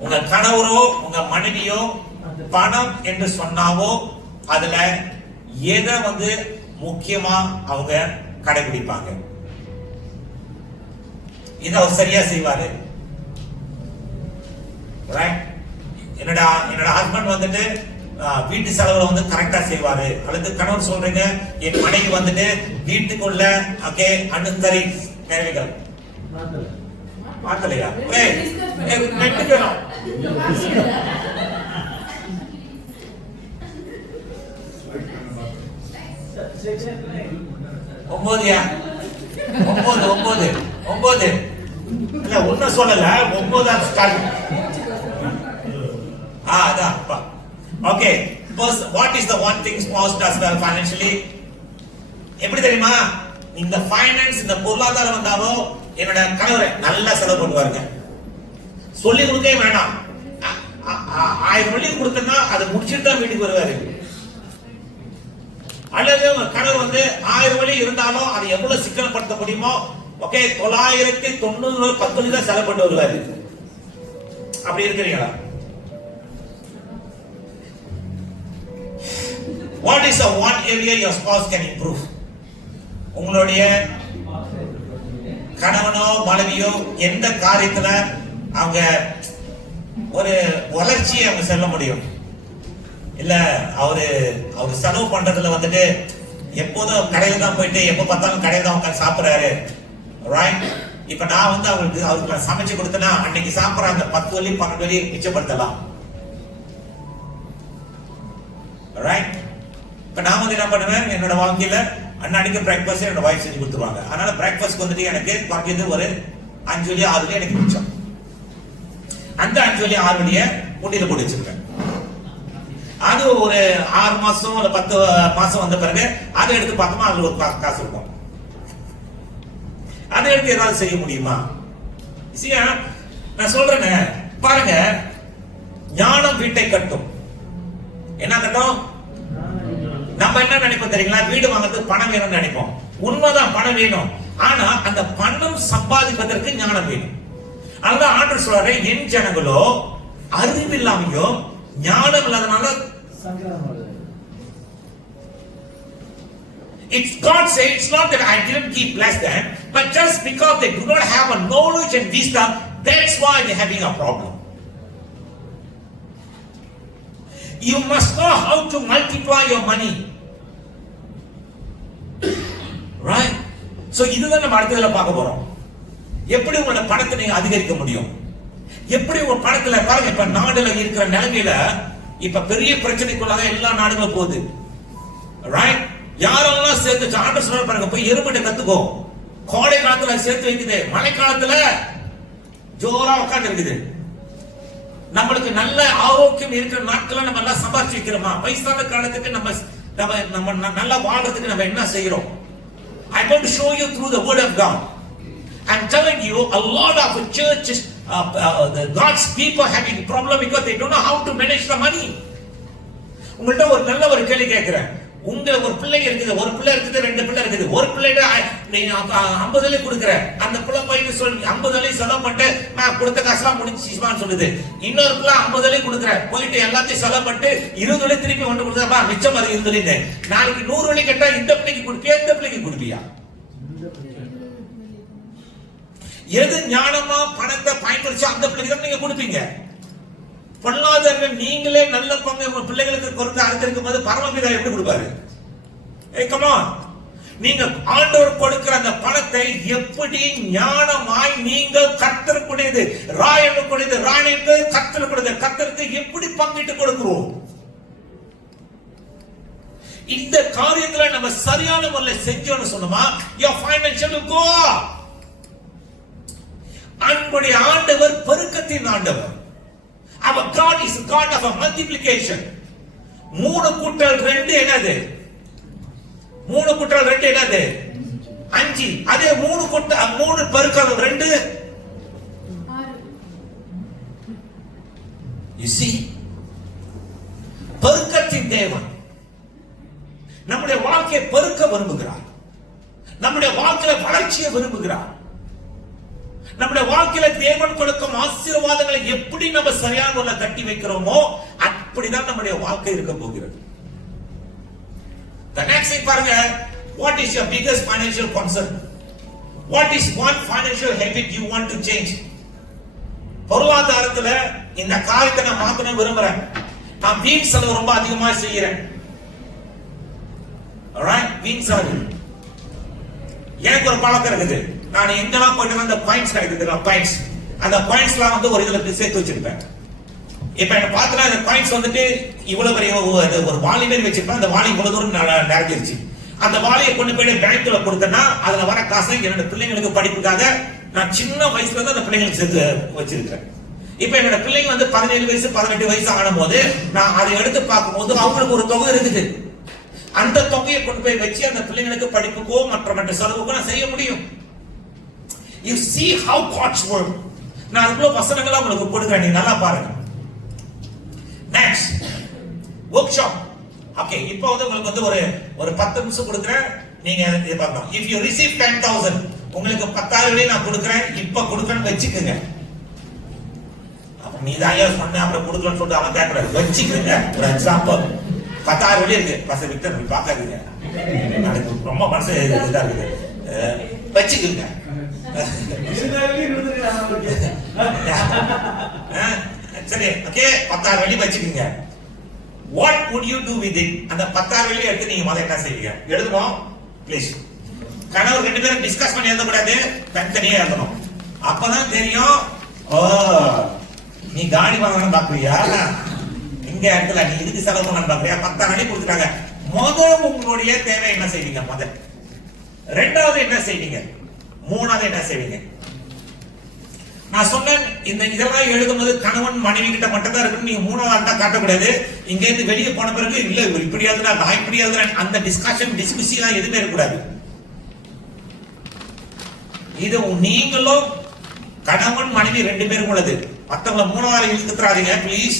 உங்க கணவரோ உங்க மனைவியோ பணம் என்று சொன்னாவோ அதுல எதை வந்து முக்கியமா அவங்க கடைபிடிப்பாங்க? இதை அவர் சரியா செய்வாரு. என்னோட ஹஸ்பண்ட் வந்துட்டு வீட்டு செலவுல வந்து கரெக்டா செய்வாரு. அல்லது கணவர் சொல்றீங்க என் மனைவி வந்துட்டு வீட்டுக்குள்ள ஓகே அனுசரி தேவைகள் மாத்தலையா? ஒன்பதுயா? 9 இல்ல ஒன்னும் சொல்லல, 9 ஸ்டார்ட். அதான் okay. What is the one thing spouse does well financially? எப்படி தெரியுமா? இந்த ஃபைனான்ஸ் இந்த பொருளாதாரம் வந்தாவோ என்னோட கணவர் நல்லா செலவு பண்ணுவாருங்க. சொல்லி கொடுக்கவே வேணாம். 1000 வெள்ளி கொடுத்தா அதை முடிச்சுட்டு தான் வீட்டுக்கு வருவாரு. அல்லது கணவர் வந்து 1000 வெள்ளி இருந்தாலும் அதை எவ்வளவு சிக்கனப்படுத்த முடியுமோ ஓகே 990 10 தான் செலவு பண்ணி வருவாரு. அப்படி இருக்கிறீங்களா? What is the one area your spouse can improve? உங்களுடைய கணவனோ மனைவியோ எந்த காரியத்துல அவங்க ஒரு வளர்ச்சியை அவங்க செல்ல முடியும்? இல்ல அவரு செலவு பண்றதுல வந்துட்டு எப்போதும் கடையில தான் போயிட்டு எப்ப பார்த்தாலும் கடையில தான் உட்காந்து சாப்பிடுறாரு. ரைட்? இப்ப நான் வந்து அவருக்கு சமைச்சு கொடுத்தேன்னா அன்னைக்கு சாப்பிடுற அந்த 10 வெள்ளி 12 வெள்ளி மிச்சப்படுத்தலாம். ரைட்? இப்ப நான் வந்து என்ன பண்ணுவேன், என்னோட வாழ்க்கையில அன்னைக்கு பிரேக்ஃபாஸ்ட் என்னோட வைஃப் செஞ்சு கொடுத்துருவாங்க. அதனால பிரேக்ஃபாஸ்ட் வந்துட்டு எனக்கு குறைஞ்சது ஒரு 5 வெள்ளி 6 வெள்ளி எனக்கு மிச்சம். அந்த 5 வெள்ளி 6 வெள்ளிய முட்டியில போட்டு வச்சிருக்கேன். அது ஒரு 6 மாசம் இல்ல 10 மாசம் வந்த பிறகு அதை எடுத்து பார்த்தோமா அதுல ஒரு காசு இருக்கும். அதை எடுத்து ஏதாவது செய்ய முடியுமா? நான் சொல்றேன்னு பாருங்க, ஞானம் வீட்டை கட்டும். என்ன கட்டும்? நம்ம என்ன நினைப்போம் தெரியுங்களா? வீடு வாங்குறதுக்கு பணம் வேணும்னு நினைப்போம். உண்மைதான், பணம் வேணும். ஆனா அந்த பணம் சம்பாதிப்பதற்கு ஞானம் வேணும். அதுதான் ஆண்டவர் சொல்றாரு, என் ஜனங்களோ அறிவு இல்லாமையோ ஞானம் இல்லாதனால it's God say it's not that I didn't keep bless them, but just because they do not have a knowledge and wisdom, that's why they're having a problem. You must know how to multiply your money, right? So இதுதான் நம்ம அடுத்ததுல பார்க்க போறோம். எப்படி உங்களோட பணத்தை நீங்க அதிகரிக்க முடியும், எப்படி உங்க பணத்துல பாருங்க. இப்ப நாடுல இருக்கிற நிலைமையில இப்ப பெரிய பிரச்சனைக்குள்ளாக எல்லா நாடுகளும் போகுது, ரைட்? யாரெல்லாம் சேர்த்து ஆண்டவர் சொல்றாரு பாருங்க, போய் எருமையை கத்துக்கோ. கோடை காலத்துல சேர்த்து வைக்குது, மழை காலத்துல ஜோரா உட்கார்ந்து இருக்குது. நம்மளுக்கு நல்ல ஆரோக்கியம் இருக்கிற நாட்கள் நம்ம எல்லாம் சம்பாதிச்சு வைக்கிறோமா? வயசான காலத்துக்கு நம்ம நல்லா வாழ்றதுக்கு நம்ம என்ன செய்யறோம்? I want to show you through the word of God. I'm telling you, a lot of churches, God's people having problem because they don't know how to manage the money. உங்கள்ட்ட ஒரு நல்ல ஒரு கேள்வி கேட்கிறேன். உங்க ஒரு பிள்ளை இருக்குது, ஒரு பிள்ளை இருக்குது, ரெண்டு பிள்ளை இருக்குது. ஒரு பிள்ளைட நீ 50 கொடுக்குற, அந்த பிள்ளை போயிட்டு சொல்லி 50 செலவு பண்ணிட்டு நான் கொடுத்த காசுலாம் முடிஞ்சிச்சுமான்னு சொல்லுது. இன்னொரு பிள்ளை 50 கொடுக்குற, போயிட்டு எல்லாத்தையும் செலவு பண்ணிட்டு 20 திருப்பி கொண்டு கொடுத்தா மிச்சம் அது 20. நாளைக்கு 100 கேட்டா இந்த பிள்ளைக்கு கொடுப்பியா, இந்த பிள்ளைக்கு கொடுப்பியா? எது ஞானமா பணத்தை பயன்படுத்தி அந்த பிள்ளைக்கு தான் நீங்க கொடுப்பீங்க. பொருளாதார நீங்களே நல்ல பங்கு உங்க பிள்ளைகளுக்கு கொடுத்து அறுத்திருக்கும் போது பரமபிதா எப்படி கொடுப்பாரு? Come on. நீங்க ஆண்டவர் கொடுக்கிற அந்த பணத்தை எப்படி ஞானமாய் நீங்கள் கர்த்தருக்குடையது, ராயனுக்குடையது, ராணிக்கு கர்த்தருக்குடையது, கர்த்தருக்கு எப்படி பங்கிட்டு கொடுக்கிறோம்? இந்த காரியத்துல நம்ம சரியான முறையில் செஞ்சோம்னு சொன்னோமா, your financial will go up. அன்புடைய ஆண்டவர் பெருக்கத்தின் ஆண்டவர். Our God is a God of a multiplication. 3 கூட்டல் 2 என்னது? 3 கூட்டல் 2 என்னது? 5. அதே 3 கூட்டல் 3 பெருக்கல் 2 6. You see, பெருக்கத்தின் தேவன் நம்முடைய வாழ்க்கையை பெருக்க விரும்புகிறார். நம்முடைய வாழ்க்கையில வளர்ச்சியை விரும்புகிறார். நம்முடைய வாழ்க்கையில தேவன் கொடுக்கும் ஆசீர்வாதங்களை எப்படி நம்ம சரியான முறையில் கட்டி வைக்கிறோமோ அப்படிதான் நம்முடைய வாழ்க்கை இருக்க போகிறது. The next thing பாருங்க, what is your biggest financial concern? What is one financial habit you want to change? பொருளாதாரத்துல இந்த காரியத்தை நான் மாத்தணும் விரும்புறேன். நான் வீண் செலவு ரொம்ப அதிகமா செய்யறேன். alright, வீண் செலவு. எனக்கு ஒரு பழக்கம் இருக்குது. நான் எங்கெல்லாம் போயிட்டு அந்த பாயிண்ட்ஸ் கிடைக்குது, பாயிண்ட்ஸ், அந்த பாயிண்ட்ஸ்லாம் வந்து ஒரு இதுல சேர்த்து வச்சிருப்பேன். இப்ப என்ன பார்த்தா அந்த பாயிண்ட்ஸ் வந்துட்டு இவ்வளவு பெரிய ஒரு வாளி மாதிரி வச்சிருப்பேன். அந்த வாளி இவ்வளவு தூரம் நிறைஞ்சிருச்சு. அந்த வாளியை கொண்டு போய் பேங்க்ல கொடுத்தேன்னா அதுல வர காசை என்னோட பிள்ளைங்களுக்கு படிப்புக்காக நான் சின்ன வயசுல இருந்து அந்த பிள்ளைங்களுக்கு சேர்த்து வச்சிருக்கேன். இப்ப என்னோட பிள்ளைங்க வந்து 17 வயசு 18 வயசு ஆனும் போது நான் அதை எடுத்து பார்க்கும் போது அவங்களுக்கு ஒரு தொகை இருக்குது. அந்த தொகையை கொண்டு போய் வச்சு அந்த பிள்ளைங்களுக்கு படிப்புக்கோ மற்ற செலவுக்கோ நான் செய்ய முடியும். You see how God's work. நான் அதுக்குள்ள வசனங்களா உங்களுக்கு கொடுக்கிறேன், நீங்க நல்லா பாருங்க. Next, workshop. Okay, இப்போ வந்து உங்களுக்கு வந்து ஒரு 10 நிமிஷம் கொடுக்கிறேன், நீங்க இத பார்க்கலாம். If you receive 10,000, உங்களுக்கு 10,000 நான் கொடுக்கிறேன், இப்போ கொடுக்கறேன்னு வெச்சுக்குங்க. அப்ப நீ தான் ஐயா சொன்ன அப்புறம் கொடுக்கலன்னு சொல்லிட்டு அவன் கேட்கறாரு, வெச்சுக்குங்க. ஒரு எக்ஸாம்பிள் 10,000 இருக்கு, பஸ் விக்டர் போய் பார்க்காதீங்க, எனக்கு ரொம்ப மனசு இதா இருக்குது, வெச்சுக்குங்க. சரி, okay, 10,000 வச்சுக்கீங்க. What would you do with it? அந்த 10,000 எடுத்து நீங்க முதல்ல என்ன செய்வீங்க? எழுதணும் ப்ளீஸ். கணவர் 2 பேரும் டிஸ்கஸ் பண்ணி எழுத கூடாது, தனித்தனியா எழுதணும். அப்பதான் தெரியும், ஓ நீ காடி வாங்கணும்னு பாக்குறியா, இங்க இடத்துல நீ இதுக்கு செலவு பண்ணணும் பாக்குறியா. 10,000 கொடுத்துட்டாங்க. முதல் உங்களுடைய தேவை என்ன செய்வீங்க? முதல். ரெண்டாவது என்ன செய்வீங்க? மூணாவது என்ன செய்வீங்க? நான் சொன்னேன், இந்த இதெல்லாம் எழுதும்போது கணவன் மனைவி கிட்ட மட்டும் தான் இருக்கு, நீங்க மூணாவது தான் காட்டக்கூடாது. இங்க இருந்து வெளியே போன பிறகு இல்ல இவர் இப்படி எழுதுனா நான் இப்படி எழுதுறேன், அந்த டிஸ்கஷன் எதுவுமே இருக்கக்கூடாது. இது நீங்களும் கணவன் மனைவி 2 பேரும் உள்ளது. மத்தவங்க மூணாவது இழுத்துறாதீங்க ப்ளீஸ்.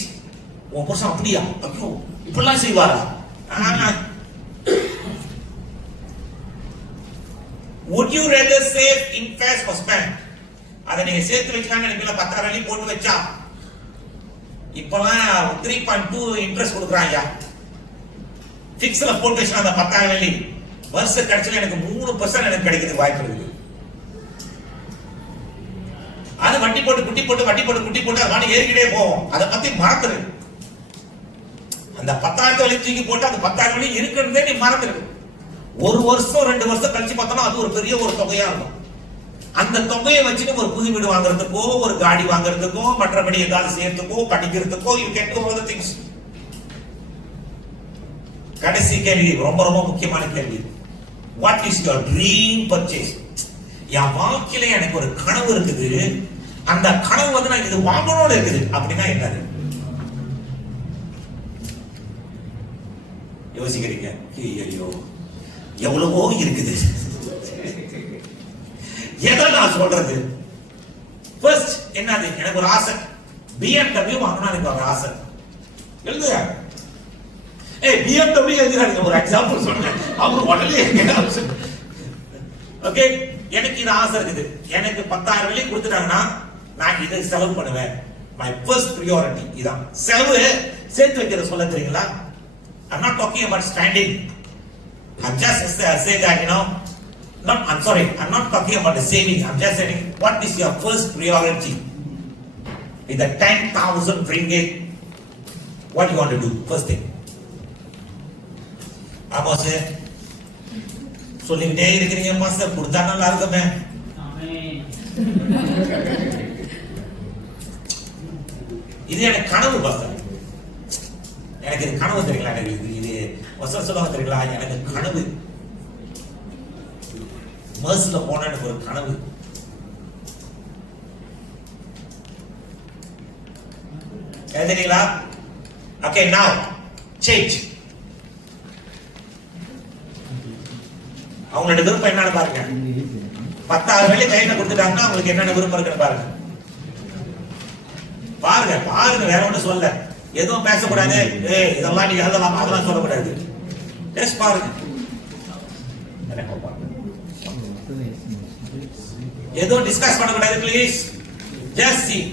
உன் புருஷன் அப்படியா, ஐயோ இப்படிலாம் செய்வாரா? Would you rather save, invest or spend? அதை நீங்க சேர்த்து வைக்கலாம்னு நினைக்கல, 10,000 போட்டு வச்சா இப்பெல்லாம் 3.2 இன்ட்ரெஸ்ட் கொடுக்குறாங்க. பிக்ஸ்ல போட்டு வச்சா அந்த 10,000 வெள்ளி வருஷம் கிடைச்சல எனக்கு 3% எனக்கு கிடைக்கிறதுக்கு வாய்ப்பு இருக்குது. அது வட்டி போட்டு குட்டி போட்டு வட்டி போட்டு குட்டி போட்டு அது ஏறிக்கிட்டே போவோம். அதை பத்தி மறந்துரு. அந்த 10,000 வெள்ளி தூக்கி போட்டு அந்த 10,000 வெள்ளி இருக்குன்றதே நீ மறந்துரு. ஒரு வருஷம் 2 வருஷம் கழிச்சு பார்த்தோம்னா அது ஒரு பெரிய ஒரு தொகையா இருக்கும். அந்த தொகையை வச்சுட்டு ஒரு புது வீடு வாங்குறதுக்கோ ஒரு காடி வாங்குறதுக்கோ மற்றபடி ஏதாவது செய்யறதுக்கோ படிக்கிறதுக்கோ you can do all the things. கடைசி கேள்வி ரொம்ப ரொம்ப முக்கியமான கேள்வி. What is your dream purchase? என் வாழ்க்கையில எனக்கு ஒரு கனவு இருக்குது, அந்த கனவு வந்து நான் இது வாங்கணும்னு இருக்குது அப்படின்னா என்னது? யோசிக்கிறீங்க? ஐயோ எவ்வளவோ இருக்குது. எதை நான் சொல்றது? ஃபர்ஸ்ட் என்னது? எனக்கு ஒரு ஆசை, BMW வாங்கணும். எனக்கு ஒரு ஆசை. எழுதுங்க. BMW எழுதுறாங்க. ஒரு எக்ஸாம்பிள் சொல்றேன். அப்புறம் உடனே ஓகே, எனக்கு இது ஆசை இருக்குது. எனக்கு 10,000 வெள்ளி கொடுத்துட்டாங்கன்னா நான் இதை செலவு பண்ணுவேன். மை ஃபர்ஸ்ட் பிரியாரிட்டி இதான். செலவு சேர்த்து வைக்கிற சொல்ல தெரியுங்களா? I'm not talking about spending. I'm just saying that, you know, I'm sorry, I'm not talking about the saving. I'm just saying, what is your first priority? With the 10,000 ringgit, what you want to do? First thing. ஆமாஸ் சொல்லிக்கிட்டே இருக்கிறீங்க master, கொடுத்தா நல்லா இருக்குமே. இது எனக்கு கனவு pastor. எனக்கு இது கனவு தெரியுங்களா? எனக்கு இது வசனம் சொல்லுவாங்க தெரியுங்களா? எனக்கு கனவு மர்ஸ்ல போன எனக்கு ஒரு கனவு. தெரியுங்களா? Okay, now change. அவங்களோட விருப்பம் என்னன்னு பாருங்க. 10,000 வெள்ளி கையில கொடுத்துட்டாங்கன்னா அவங்களுக்கு என்னென்ன விருப்பம் இருக்குன்னு பாருங்க. பாருங்க பாருங்க, வேற ஒன்றும் சொல்ல, எதுவும் பேசக்கூடாது. இதெல்லாம் நீங்க எழுதலாம் அதெல்லாம் சொல்லக்கூடாது. டெஸ்ட் பாருங்க, எதுவும் டிஸ்கஸ் பண்ணக்கூடாது please. Just see.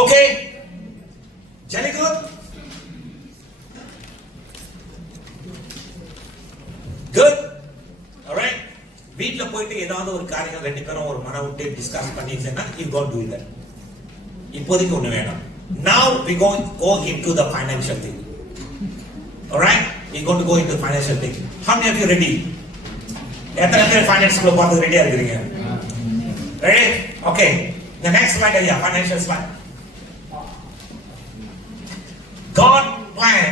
Okay, jolly good. Good. All right. வீட்ல போயிட்டு ஏதாவது ஒரு காரியம் ரெண்டு பேரும் ஒரு மன விட்டு டிஸ்கஸ் பண்ணிட்டேன்னா you go do that. இப்போதைக்கு ஒண்ணு வேணும். Now we go into the financial thing. All right, we going to go into financial thing. How many of you ready? எத்தனை பேர் ஃபைனான்ஸ் குள்ள போறதுக்கு ரெடியா இருக்கீங்க? Ready? Okay. The next slide ஐயா, financial slide. God plan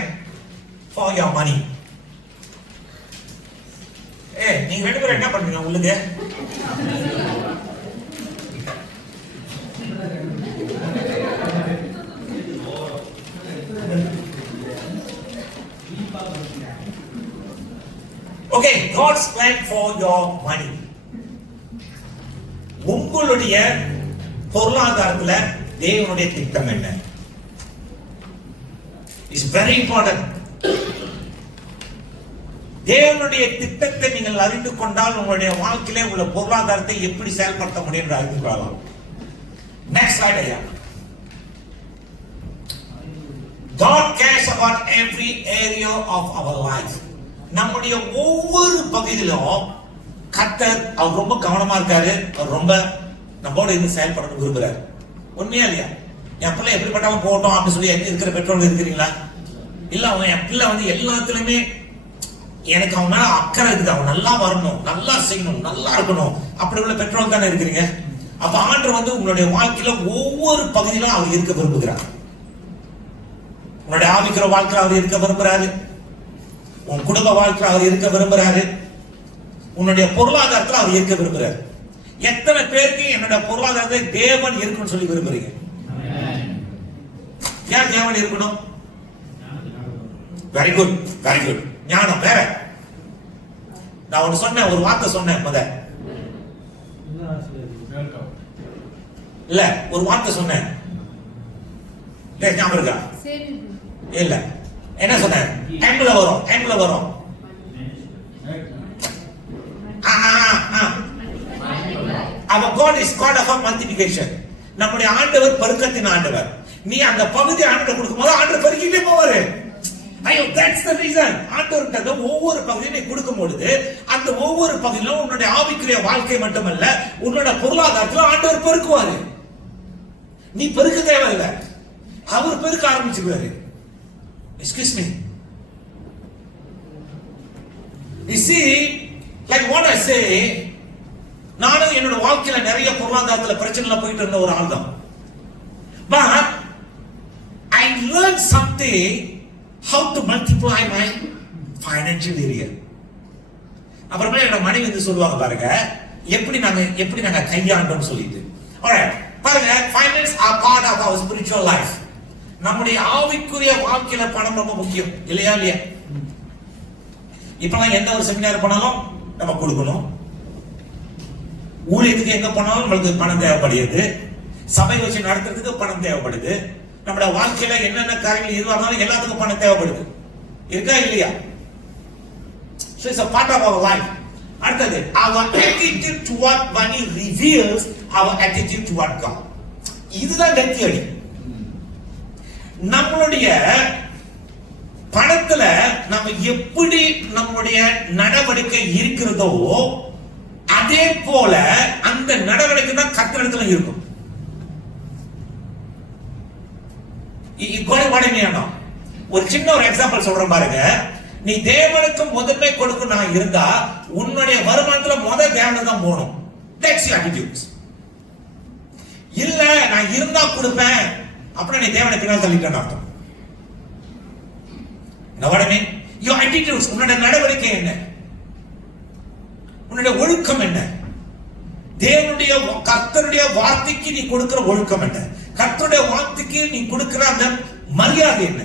for your money. நீங்க ரெண்டு பேரும் என்ன பண்றீங்க உங்களுக்கு? Okay, God's plan for your money. உங்களுடைய பொருளாதாரத்துல தேவனுடைய திட்டம் என்ன? It's very important. தேவனுடைய திட்டத்தை நீங்கள் அறிந்து கொண்டால் உங்களுடைய வாழ்க்கையிலே உள்ள பொருளாதாரத்தை எப்படி செயல்படுத்த முடியும் என்று அறிந்து கொள்ளலாம். Next slide ஐயா. God cares about every area of our life. நம்முடைய ஒவ்வொரு பகுதியிலும் கர்த்தர் அவர் ரொம்ப கவனமா இருக்காரு. அவர் ரொம்ப நம்மோட இருந்து செயல்படணும் விரும்புறாரு. உண்மையா இல்லையா? என் பிள்ளை எப்படிப்பட்டவன் போட்டோம் அப்படின்னு சொல்லி இருக்கிற பெற்றோர்கள் இருக்கிறீங்களா? இல்ல, அவன் என் பிள்ளை வந்து எல்லாத்துலயுமே எனக்கு அவன் மேல அக்கறை இருக்குது, அவன் நல்லா வரணும், நல்லா செய்யணும், நல்லா இருக்கணும், அப்படி உள்ள பெற்றோர்கள் தானே இருக்கிறீங்க. அப்ப ஆண்டவர் வந்து உங்களுடைய வாழ்க்கையில ஒவ்வொரு பகுதியிலும் அவர் இருக்க விரும்புகிறார். உன்னுடைய ஆவிக்கிற வாழ்க்கையில் அவர் இருக்க விரும்புறாரு, உன் குடும்ப வாழ்க்கையில் அவர் இருக்க விரும்புறாரு, உன்னுடைய பொருளாதாரத்தில் அவர் இருக்க விரும்புறாரு. எத்தனை பேருக்கு என்னோட பொருளாதாரத்தை தேவன் இருக்குன்னு சொல்லி விரும்புறீங்க? ஏன் தேவன் இருக்கணும்? Very good, very good. ஞானம் வேற. நான் ஒன்னு சொன்னேன், ஒரு வார்த்தை சொன்னேன் முத இல்ல, ஒரு வார்த்தை சொன்னேன் ஞாபகம் இருக்கா? இல்ல, என்ன சொன்னேன்? எம்ல வரும், எம்ல வரும். Our God is God of multiplication. நம்முடைய ஆண்டவர் பெருக்கத்தின் ஆண்டவர். நீ அந்த பகுதி ஆண்டவர் கொடுக்கும்போது ஆண்டவர் பெருக்கிட்டே போவாரு. ஐயோ, that's the reason. ஆண்டவர்கிட்ட ஒவ்வொரு பகுதியும் நீ கொடுக்கும் பொழுது அந்த ஒவ்வொரு பகுதியிலும் உன்னுடைய ஆவிக்குரிய வாழ்க்கை மட்டுமல்ல, உன்னோட பொருளாதாரத்துல ஆண்டவர் பெருக்குவாரு. நீ பெருக்க தேவையில்லை, அவர் பெருக்க ஆரம்பிச்சுக்குவாரு. Excuse me. You see, like what I say, நானும் என்னோட வாழ்க்கையில நிறைய பொருளாதாரத்துல பிரச்சனைல போயிட்டு இருந்த ஒரு ஆள் தான். But I learned something how to multiply my financial area. அப்புறமா என்னோட மனைவி வந்து சொல்லுவாங்க பாருங்க, எப்படி நாங்க கையாண்டோம் சொல்லிட்டு. Alright, பாருங்க, finance are part of our spiritual life. நம்முடைய ஆவிக்குரிய வாழ்க்கையில பணம் ரொம்ப முக்கியம், இல்லையா? இப்பெல்லாம் எந்த ஒரு செமினார் போனாலும் நம்ம கொடுக்கணும், ஊழியத்துக்கு எங்க போனாலும் நம்மளுக்கு பணம் தேவைப்படுது, சபை வச்சு நடத்துறதுக்கு பணம் தேவைப்படுது, நம்மளோட வாழ்க்கையில என்னென்ன காரியங்கள் இருந்தாலும் எல்லாத்துக்கும் பணம் தேவைப்படுது, இருக்கா இல்லையா? So it's a part of our life. அடுத்தது, our attitude toward money reveals our attitude toward God. இதுதான் கத்தி அடி. நம்மளுடைய பணத்துல நம்ம எப்படி நம்முடைய நடவடிக்கை இருக்கிறதோ அதே போல அந்த நடவடிக்கை தான் கர்த்தரிடத்துல இருக்கும். ஒரு சின்ன ஒரு எக்ஸாம்பிள் சொல்றேன் பாருங்க. நீ தேவனுக்கு முதன்மை கொடுக்க நான் இருந்தா உன்னுடைய வருமானத்துல முதல் தேவனுக்கு தான் போகணும். That's your attitude. இல்ல நான் இருந்தா கொடுப்பேன் அப்புறம் நீ தேவனை பின்னால் தள்ளிட்டேன்னு அர்த்தம். What I mean? Your attitudes, உன்னுடைய நடவடிக்கை என்ன, உன்னுடைய ஒழுக்கம் என்ன, தேவனுடைய கர்த்தருடைய வார்த்தைக்கு நீ கொடுக்கிற ஒழுக்கம் என்ன, கர்த்தருடைய வார்த்தைக்கு நீ கொடுக்கிற அந்த மரியாதை என்ன.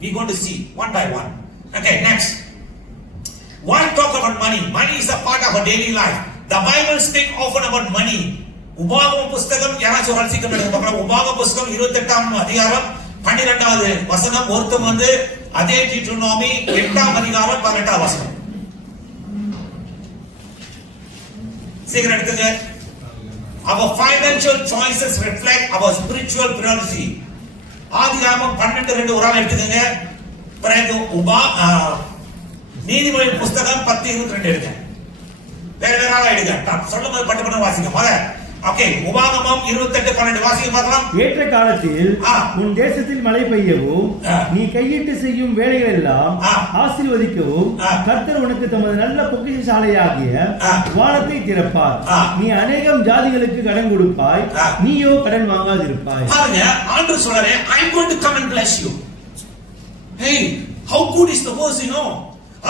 We going to see one by one. Okay, next. Why talk about money? Money is a part of our daily life. The Bible speaks often about money. உபாகம புஸ்தகம் யாராச்சும் வாசிக்க பார்க்கலாம். உபாகம புஸ்தகம் 28ஆம் அதிகாரம் 12வது வசனம். ஒருத்தம் வந்து அதே டியூட்டரோனோமி 8ஆம் அதிகாரம் 18ஆம் வசனம். சீக்கிரம் எடுத்துங்க. Our financial choices reflect our spiritual priority. ஆதியாகமம் 12:2 ஒரு ஆள் எடுத்துக்கங்க. பிறகு நீதிமொழி புஸ்தகம் 10:22 எடுங்க. வேற ஆளா எடுங்க. சொல்லும்போது பட்டு வாசிங்க. முதல்ல ஓகே, உபாகமம் 28:12 வாசிக்க பார்க்கலாம். ஏற்ற காலத்தில் உன் தேசத்தில் மழை பெய்யவும் நீ கையிட்டு செய்யும் வேலைகள் எல்லாம் ஆசீர்வதிக்கவும் கர்த்தர் உனக்கு தமது நல்ல பொக்கிஷசாலையாகிய வானத்தை திறப்பார். நீ அநேகம் ஜாதிகளுக்கு கடன் கொடுப்பாய், நீயோ கடன் வாங்காதிருப்பாய். பாருங்க, ஆண்டவர் சொல்றாரு, I am going to come and bless you. Hey, how good is the verse, you know?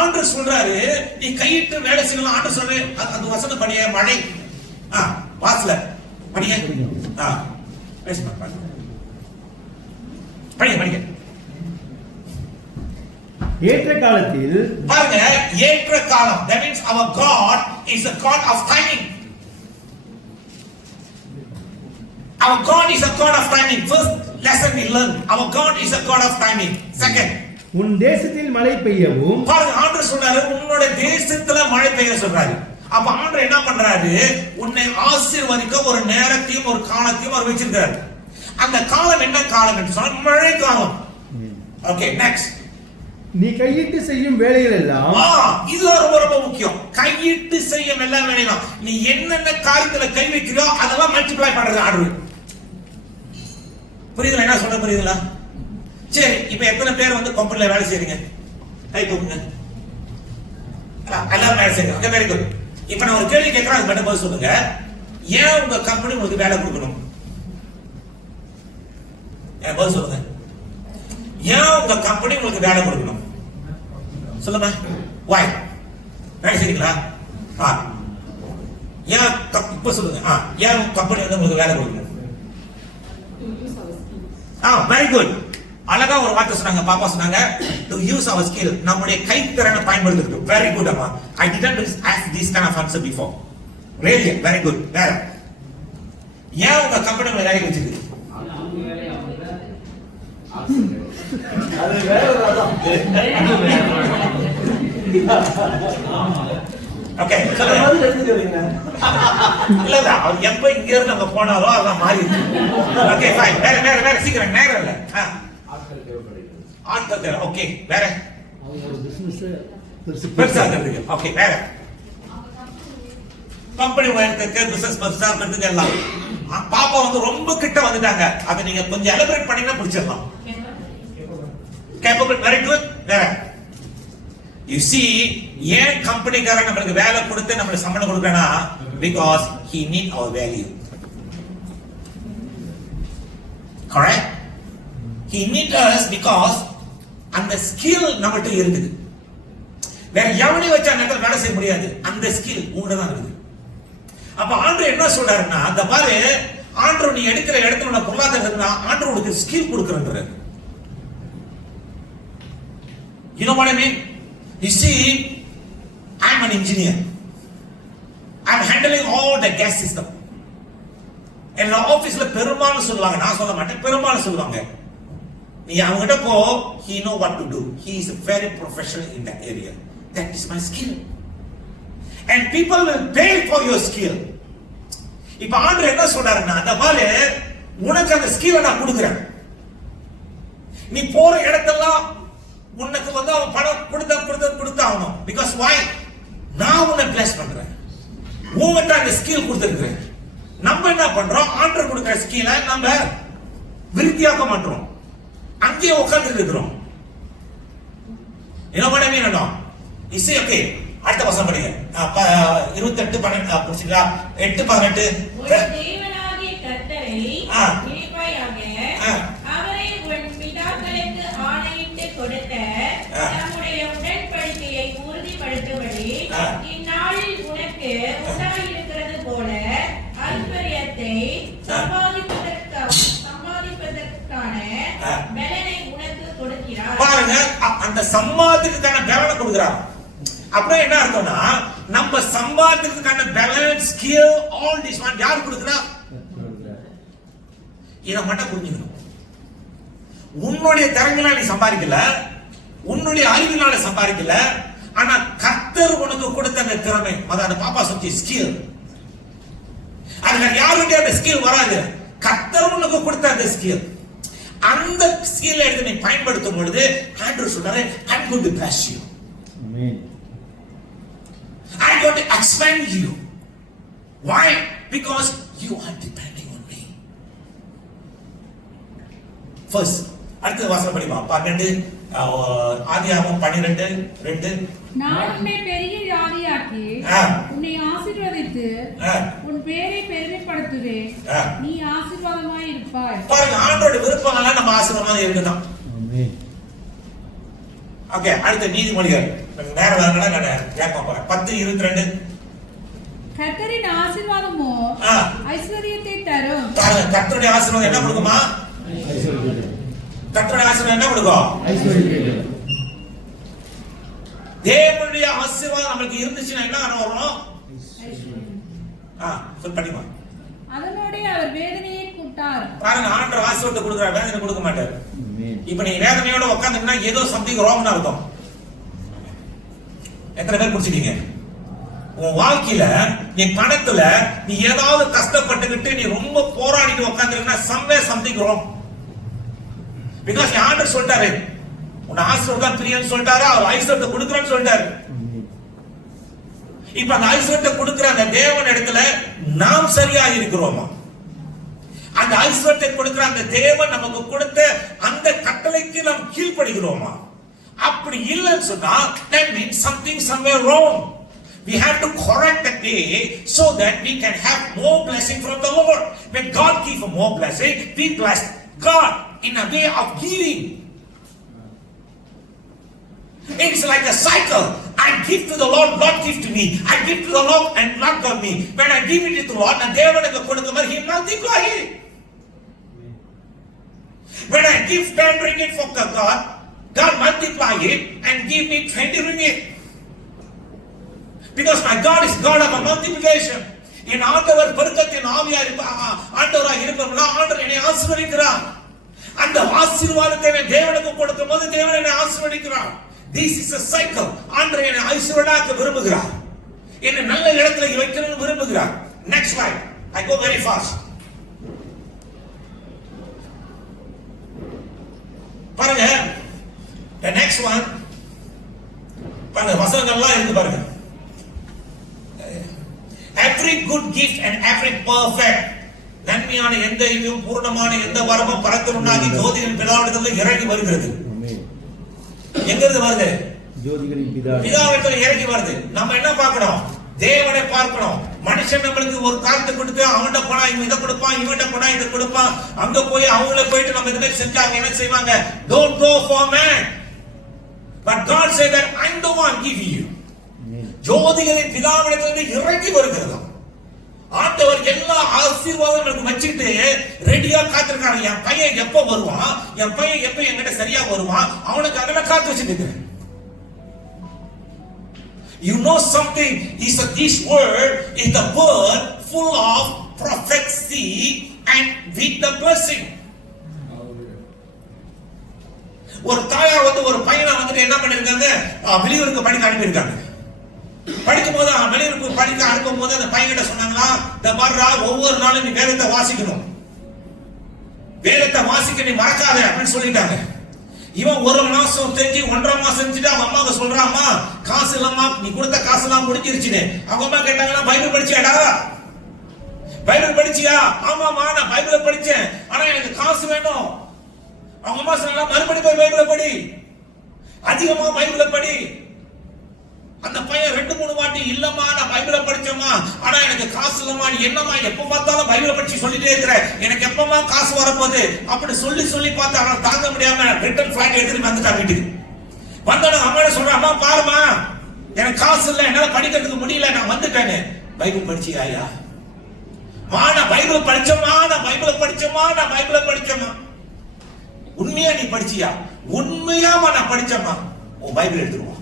ஆண்டவர் சொல்றாரு, நீ கையிட்டு வேலை செய்யலாம். ஆண்டவர் சொல்றாரு, அந்த வசனம் படியே மழை வாசல படிங்க. படிங்க. ஏற்ற காலத்தில் பாருங்க, ஏற்ற காலம். That means our God is a God of timing. Our God is a God of timing. First lesson we learn, our God is a God of timing. Second, உன் தேசத்தில் மழை பெய்யவும். பாருங்க, ஆண்டவர் சொல்றாரு உன்னோட தேசத்துல மழை பெய்ய சொல்றாரு. அப்ப ஆண்டவர் என்ன பண்றாரு, உன்னை ஆசீர்வதிக்க ஒரு நேரத்தையும் ஒரு காலத்தையும் அவர் வச்சிருக்காரு. அந்த காலம் என்ன காலம் என்று சொன்னா மழை காலம். Okay, next. நீ கையிட்டு செய்யும் வேலைகள் எல்லாம், இது ரொம்ப ரொம்ப முக்கியம். கையிட்டு செய்யும் எல்லா வேலையும் நீ என்னென்ன காரியத்துல கை வைக்கிறோ அதெல்லாம் மல்டிப்ளை பண்றது ஆண்டவர். புரியுதுல என்ன சொல்ற? புரியுதுல? சரி, இப்ப எத்தனை பேர் வந்து கம்பெனில வேலை செய்றீங்க? கை தூக்குங்க. எல்லாரும் வேலை செய்றீங்க. Okay, very good. இப்ப நான் ஒரு கேள்வி கேட்கிறேன், அது மட்டும் பதில் சொல்லுங்க. ஏன் உங்க கம்பெனி உங்களுக்கு வேலை கொடுக்கணும்? ஏன் பதில் சொல்லுங்க. ஏன் உங்க கம்பெனி உங்களுக்கு வேலை கொடுக்கணும் சொல்லுங்க. why? வேலை செய்றீங்களா? ஏன் இப்ப சொல்லுங்க. ஏன் உங்க கம்பெனி வந்து உங்களுக்கு வேலை கொடுக்கணும்? Very good. அழகா ஒரு வார்த்தை சொன்னாங்க, பாப்பா சொன்னாங்க, to use our skill. நம்முடைய கைத்திறனை பயன்படுத்துறது. Very good அம்மா. I didn't ask this kind of answer before. Really, very good. வேற ஏன் உங்க கம்பெனி உங்களை வேலைக்கு வச்சிருக்கு? அது வேற ஓகே இல்ல அவர் எப்ப இங்க இருந்து அங்க போனாரோ அதான் மாறி ஓகே ஃபைன் வேற சீக்கிரம் நேரம் இல்ல ஆட்கள் தேவை ஓகே வேற பெருசாகிறதுக்கு ஓகே வேற கம்பெனி உயரத்துக்கு பிசினஸ் பெருசாகிறதுக்கு எல்லாம் பாப்பா வந்து ரொம்ப கிட்ட வந்துட்டாங்க அதை நீங்க கொஞ்சம் எலபரேட் பண்ணீங்கன்னா பிடிச்சிடலாம் கேப்பபிள் வெரி குட் வேற you see ஏன் கம்பெனிக்காரன் நமக்கு வேலை கொடுத்து நமக்கு சம்பளம் கொடுக்கறனா because he need our value correct he need us because அந்த ஸ்கில் நம்மகிட்ட இருக்குது வேற எவனை வச்சா நம்ம வேலை செய்ய முடியாது அந்த ஸ்கில் உங்ககிட்ட தான் இருக்குது அப்ப ஆண்டவர் என்ன சொல்றாருன்னா அந்த பாரு ஆண்டவர் நீ எடுக்கிற இடத்துல உள்ள பொருளாதாரம்னா ஆண்டவர் உனக்கு skill கொடுக்கறன்றாரு you know what I mean you see I'm an engineer I'm handling all the gas system என்னோட ஆபீஸ்ல பெரும்பாலும் சொல்லுவாங்க நான் சொல்ல மாட்டேன் பெரும்பாலும் சொல்லுவாங்க நீ அவங்கிட்ட போ he know what to do he is a very professional in that area that is my skill and people will pay for your skill இப்ப ஆண்டவர் என்ன சொல்றாருன்னா அந்த பாரு உனக்கு அந்த ஸ்கில்லை நான் கொடுக்கிறேன் நீ போற இடத்தெல்லாம் உனக்கு வந்து அவன் பணம் கொடுத்தாகணும் because why நான் உன்னை bless பண்றேன் உன்கிட்ட அந்த ஸ்கில் கொடுத்திருக்கிறேன் நம்ம என்ன பண்றோம் ஆண்டவர் கொடுக்கிற ஸ்கில்லை நம்ம விருத்தியாக்க மாட்டோம் அங்கேயே உட்கார்ந்து இருக்கிறோம் என்ன பண்ண வேணும் இசை ஓகே அடுத்த வசனம் படிங்க 28:12 புரியுங்களா 8:18 தேவனாகிய கர்த்தரை நினைப்பாயாக அவரை உன் பிதாக்களுக்கு ஆணையிட்டு கொடுத்த நம்முடைய உடன்படிக்கையை உறுதிப்படுத்தும்படி இந்நாளில் உனக்கு உண்டாயிருக்கிறது போல ஐஸ்வர்யத்தை சம்பாதிப்பதற்கான பலனை உனக்கு கொடுக்கிறார் பாருங்க அந்த சம்பாதிக்கிறதுக்கான பலனை கொடுக்கிறார் அப்புறம் என்ன அர்த்தம்னா நம்ம சம்பாதிக்கிறதுக்கான balance skill all this one யார் கொடுக்கிறா இத மட்டும் புரிஞ்சுக்கணும் உன்னுடைய திறமையால நீ சம்பாதிக்கல உன்னுடைய அறிவினால சம்பாதிக்கல ஆனா கர்த்தர் உனக்கு கொடுத்த அந்த திறமை அதாவது பாப்பா சொன்ன ஸ்கில் அதுல யாருடைய அந்த ஸ்கில் வராது கர்த்தர் உனக்கு கொடுத்த அந்த ஸ்கில் அந்த ஸ்கில் எடுத்து நீ பயன்படுத்தும் பொழுது ஆண்டவர் சொல்றாரு I'm going to bless you amen I'm going to expand you why because you are depending on me first அடுத்த வாசகம் படிப்பா 12 ஆதியாகமம் 12:2 நான் உன்னை பெரிய ஜாதியாக்கி உன்னை ஆசீர்வதித்து உன் பேரை பெருமைப்படுத்துவேன் நீ ஆசீர்வாதமாய் இருப்பாய் பாருங்க ஆண்டவருடைய விருப்பம்லாம் நம்ம ஆசீர்வாதமா இருக்குதான் ஆமென் ஓகே அடுத்த நீதிமொழிகள் நேரா வாங்கடா நான் கேட்க போறேன் 10:22 கர்த்தரின் ஆசீர்வாதமோ ஐஸ்வரியத்தை தரும் பாருங்க கர்த்தருடைய ஆசீர்வாதம் என்ன கொடுக்குமா ஐஸ்வரியம் கர்த்தருடைய ஆசீர்வாதம் என்ன கொடுக்கும் ஐஸ்வரியம் தேவனுடைய ஆசீர்வாதம் நமக்கு இருந்துச்சுன்னா என்ன வரணும் சொல் படிமா அதனோட அவர் வேதனையை கூட்டார் பாருங்க ஆண்டவர் ஆசீர்வாதத்தை கொடுக்கிறார் வேதனை கொடுக்க மாட்டார் இப்ப நீ வேதனையோட உட்கார்ந்தீங்கன்னா ஏதோ சம்திங் ராங்னு அர்த்தம் எத்தனை பேர் புரிஞ்சுக்கீங்க உன் வாழ்க்கையில நீ பணத்துல நீ ஏதாவது கஷ்டப்பட்டுக்கிட்டு நீ ரொம்ப போராடிட்டு உட்கார்ந்தீங்கன்னா something wrong because ஆண்டவர் சொல்லிட்டாரு உன் ஆசீர்வாதம் பிரியன்னு சொல்லிட்டாரு அவர் ஐஸ்வர்யத்தை கொடுக்கறன்னு சொல்லிட்டாரு இப்ப அந்த ஐஸ்வர்யத்தை கொடுக்கிற அந்த தேவன் இடத்துல நாம் சரியா இருக்கிறோமா அந்த ஐஸ்வர்யத்தை கொடுக்கிற அந்த தேவன் நமக்கு கொடுத்த அந்த கட்டளைக்கு நாம் கீழ்ப்படுகிறோமா அப்படி இல்லைன்னு சொன்னா that means something somewhere wrong we have to correct that way so that we can have more blessing from the Lord when God gives more blessing we bless God in a way of giving it's like a cycle I give to the Lord God give to me I give to the Lord and Lord give me when I give it to the Lord and தேவனுக்கு கொடுக்கும்போது he multiply it when I give 10 ringgit for God God multiply it and give me 20 ringgit because my God is God of a multiplication என் ஆண்டவர் பெருக்கத்தின் ஆவியா ஆண்டவராக இருப்பவனா ஆண்டவர் என்னை ஆசீர்வதிக்கிறார் அந்த ஆசீர்வாதத்தை தேவனுக்கு கொடுக்கும்போது தேவன் என்னை ஆசீர்வதிக்கிறார் this is a cycle ஆண்டவர் என்னை ஆசீர்வதிக்க விரும்புகிறார் என்ன நல்ல இடத்துல வைக்கணும்னு விரும்புகிறார். Next slide. I go very fast. பாருங்க, the next one. பாருங்க வசனங்கள்லாம் இருக்கு பாருங்க. Every good gift and every perfect, நன்மையான எந்த ஈவும் பூரணமான எந்த வரமும் பரத்தினுண்டாகி ஜோதிகளின் பிதாவிடத்திலிருந்து இறங்கி வருகிறது. எங்க இருந்து வருது? ஜோதிகளின் பிதாவிடத்தில் இறங்கி வருது. நம்ம என்ன பார்க்கணும்? தேவனை பார்க்கணும். மனுஷன் நம்மளுக்கு ஒரு காரியத்தை கொடுத்து அவன்கிட்ட போனா இவன் இதை கொடுப்பான், இவன்கிட்ட போனா இதை கொடுப்பான். அங்க போய் அவங்கள போயிட்டு நம்ம இதுமாதிரி செஞ்சாங்க என்ன செய்வாங்க? Don't go for man. But God said that I'm the one giving you. ஜோதிகளின் பிதாவிடத்திலிருந்து இறங்கி வருகிறது. ஆண்டவர் எல்லா ஆசீர்வாதம் நமக்கு வச்சிட்டு ரெடியா காத்திருக்காங்க. என் பையன் எப்ப வருவான், என் பையன் எப்ப என்கிட்ட சரியா வருவான், அவனுக்கு அதெல்லாம் காத்து வச்சுட்டு இருக்கிறேன். You know something, this word is the word full of prophecy and with the blessing. ஒரு தாயார் வந்து ஒரு பையனை வந்துட்டு என்ன பண்ணிருக்காங்க? வெளியூருக்கு படிக்க அனுப்பியிருக்காங்க. படிக்கும் போது வெளியூருக்கு படிக்க அனுப்பும் போது அந்த பையன்கிட்ட சொன்னாங்களா, இந்த மாதிரி ஒவ்வொரு நாளும் நீ வேதத்தை வாசிக்கணும், வேதத்தை வாசிக்க நீ மறக்காத அப்படின்னு சொல்லிட்டாங்க. இவன் ஒரு மாசம் செஞ்சு 1.5 மாசம் செஞ்சுட்டு அவங்க அம்மாவுக்கு சொல்றாமா, காசு இல்லம்மா, நீ கொடுத்த காசு எல்லாம் முடிஞ்சிருச்சுன்னு. அவங்க அம்மா கேட்டாங்கன்னா, பைபிள் படிச்சியாடா? பைபிள் படிச்சியா? ஆமாமா நான் பைபிளை படிச்சேன், ஆனா எனக்கு காசு வேணும். அவங்க அம்மா சொன்னா, மறுபடியும் போய் பைபிளை படி, அதிகமா பைபிளை படி. அந்த பையன் 2-3 வாட்டி இல்லம்மா நான் பைபிளை படிச்சேம்மா, ஆனா எனக்கு காசு இல்லம்மா. நீ என்னம்மா எப்ப பார்த்தாலும் பைபிளை படிச்சு சொல்லிட்டே இருக்கிற, எனக்கு எப்பமா காசு வரப்போகுது அப்படி சொல்லி சொல்லி பார்த்து அவன் தாங்க முடியாம ரிட்டர்ன் ஃபிளைட் எடுத்துட்டு வந்துட்டான் வீட்டுக்கு. வந்தாலும் அம்மா சொல்றான், அம்மா பாருமா எனக்கு காசு இல்லை, என்னால படிக்கிறதுக்கு முடியல, நான் வந்துட்டேன்னு. பைபிள் படிச்சியா? நான் பைபிள் படிச்சோமா, நான் பைபிளை படிச்சோமா, நான் பைபிளை படிச்சோமா. உண்மையா நீ படிச்சியா? உண்மையாமா நான் படிச்சோமா. உன் பைபிள் எடுத்துருவோம்.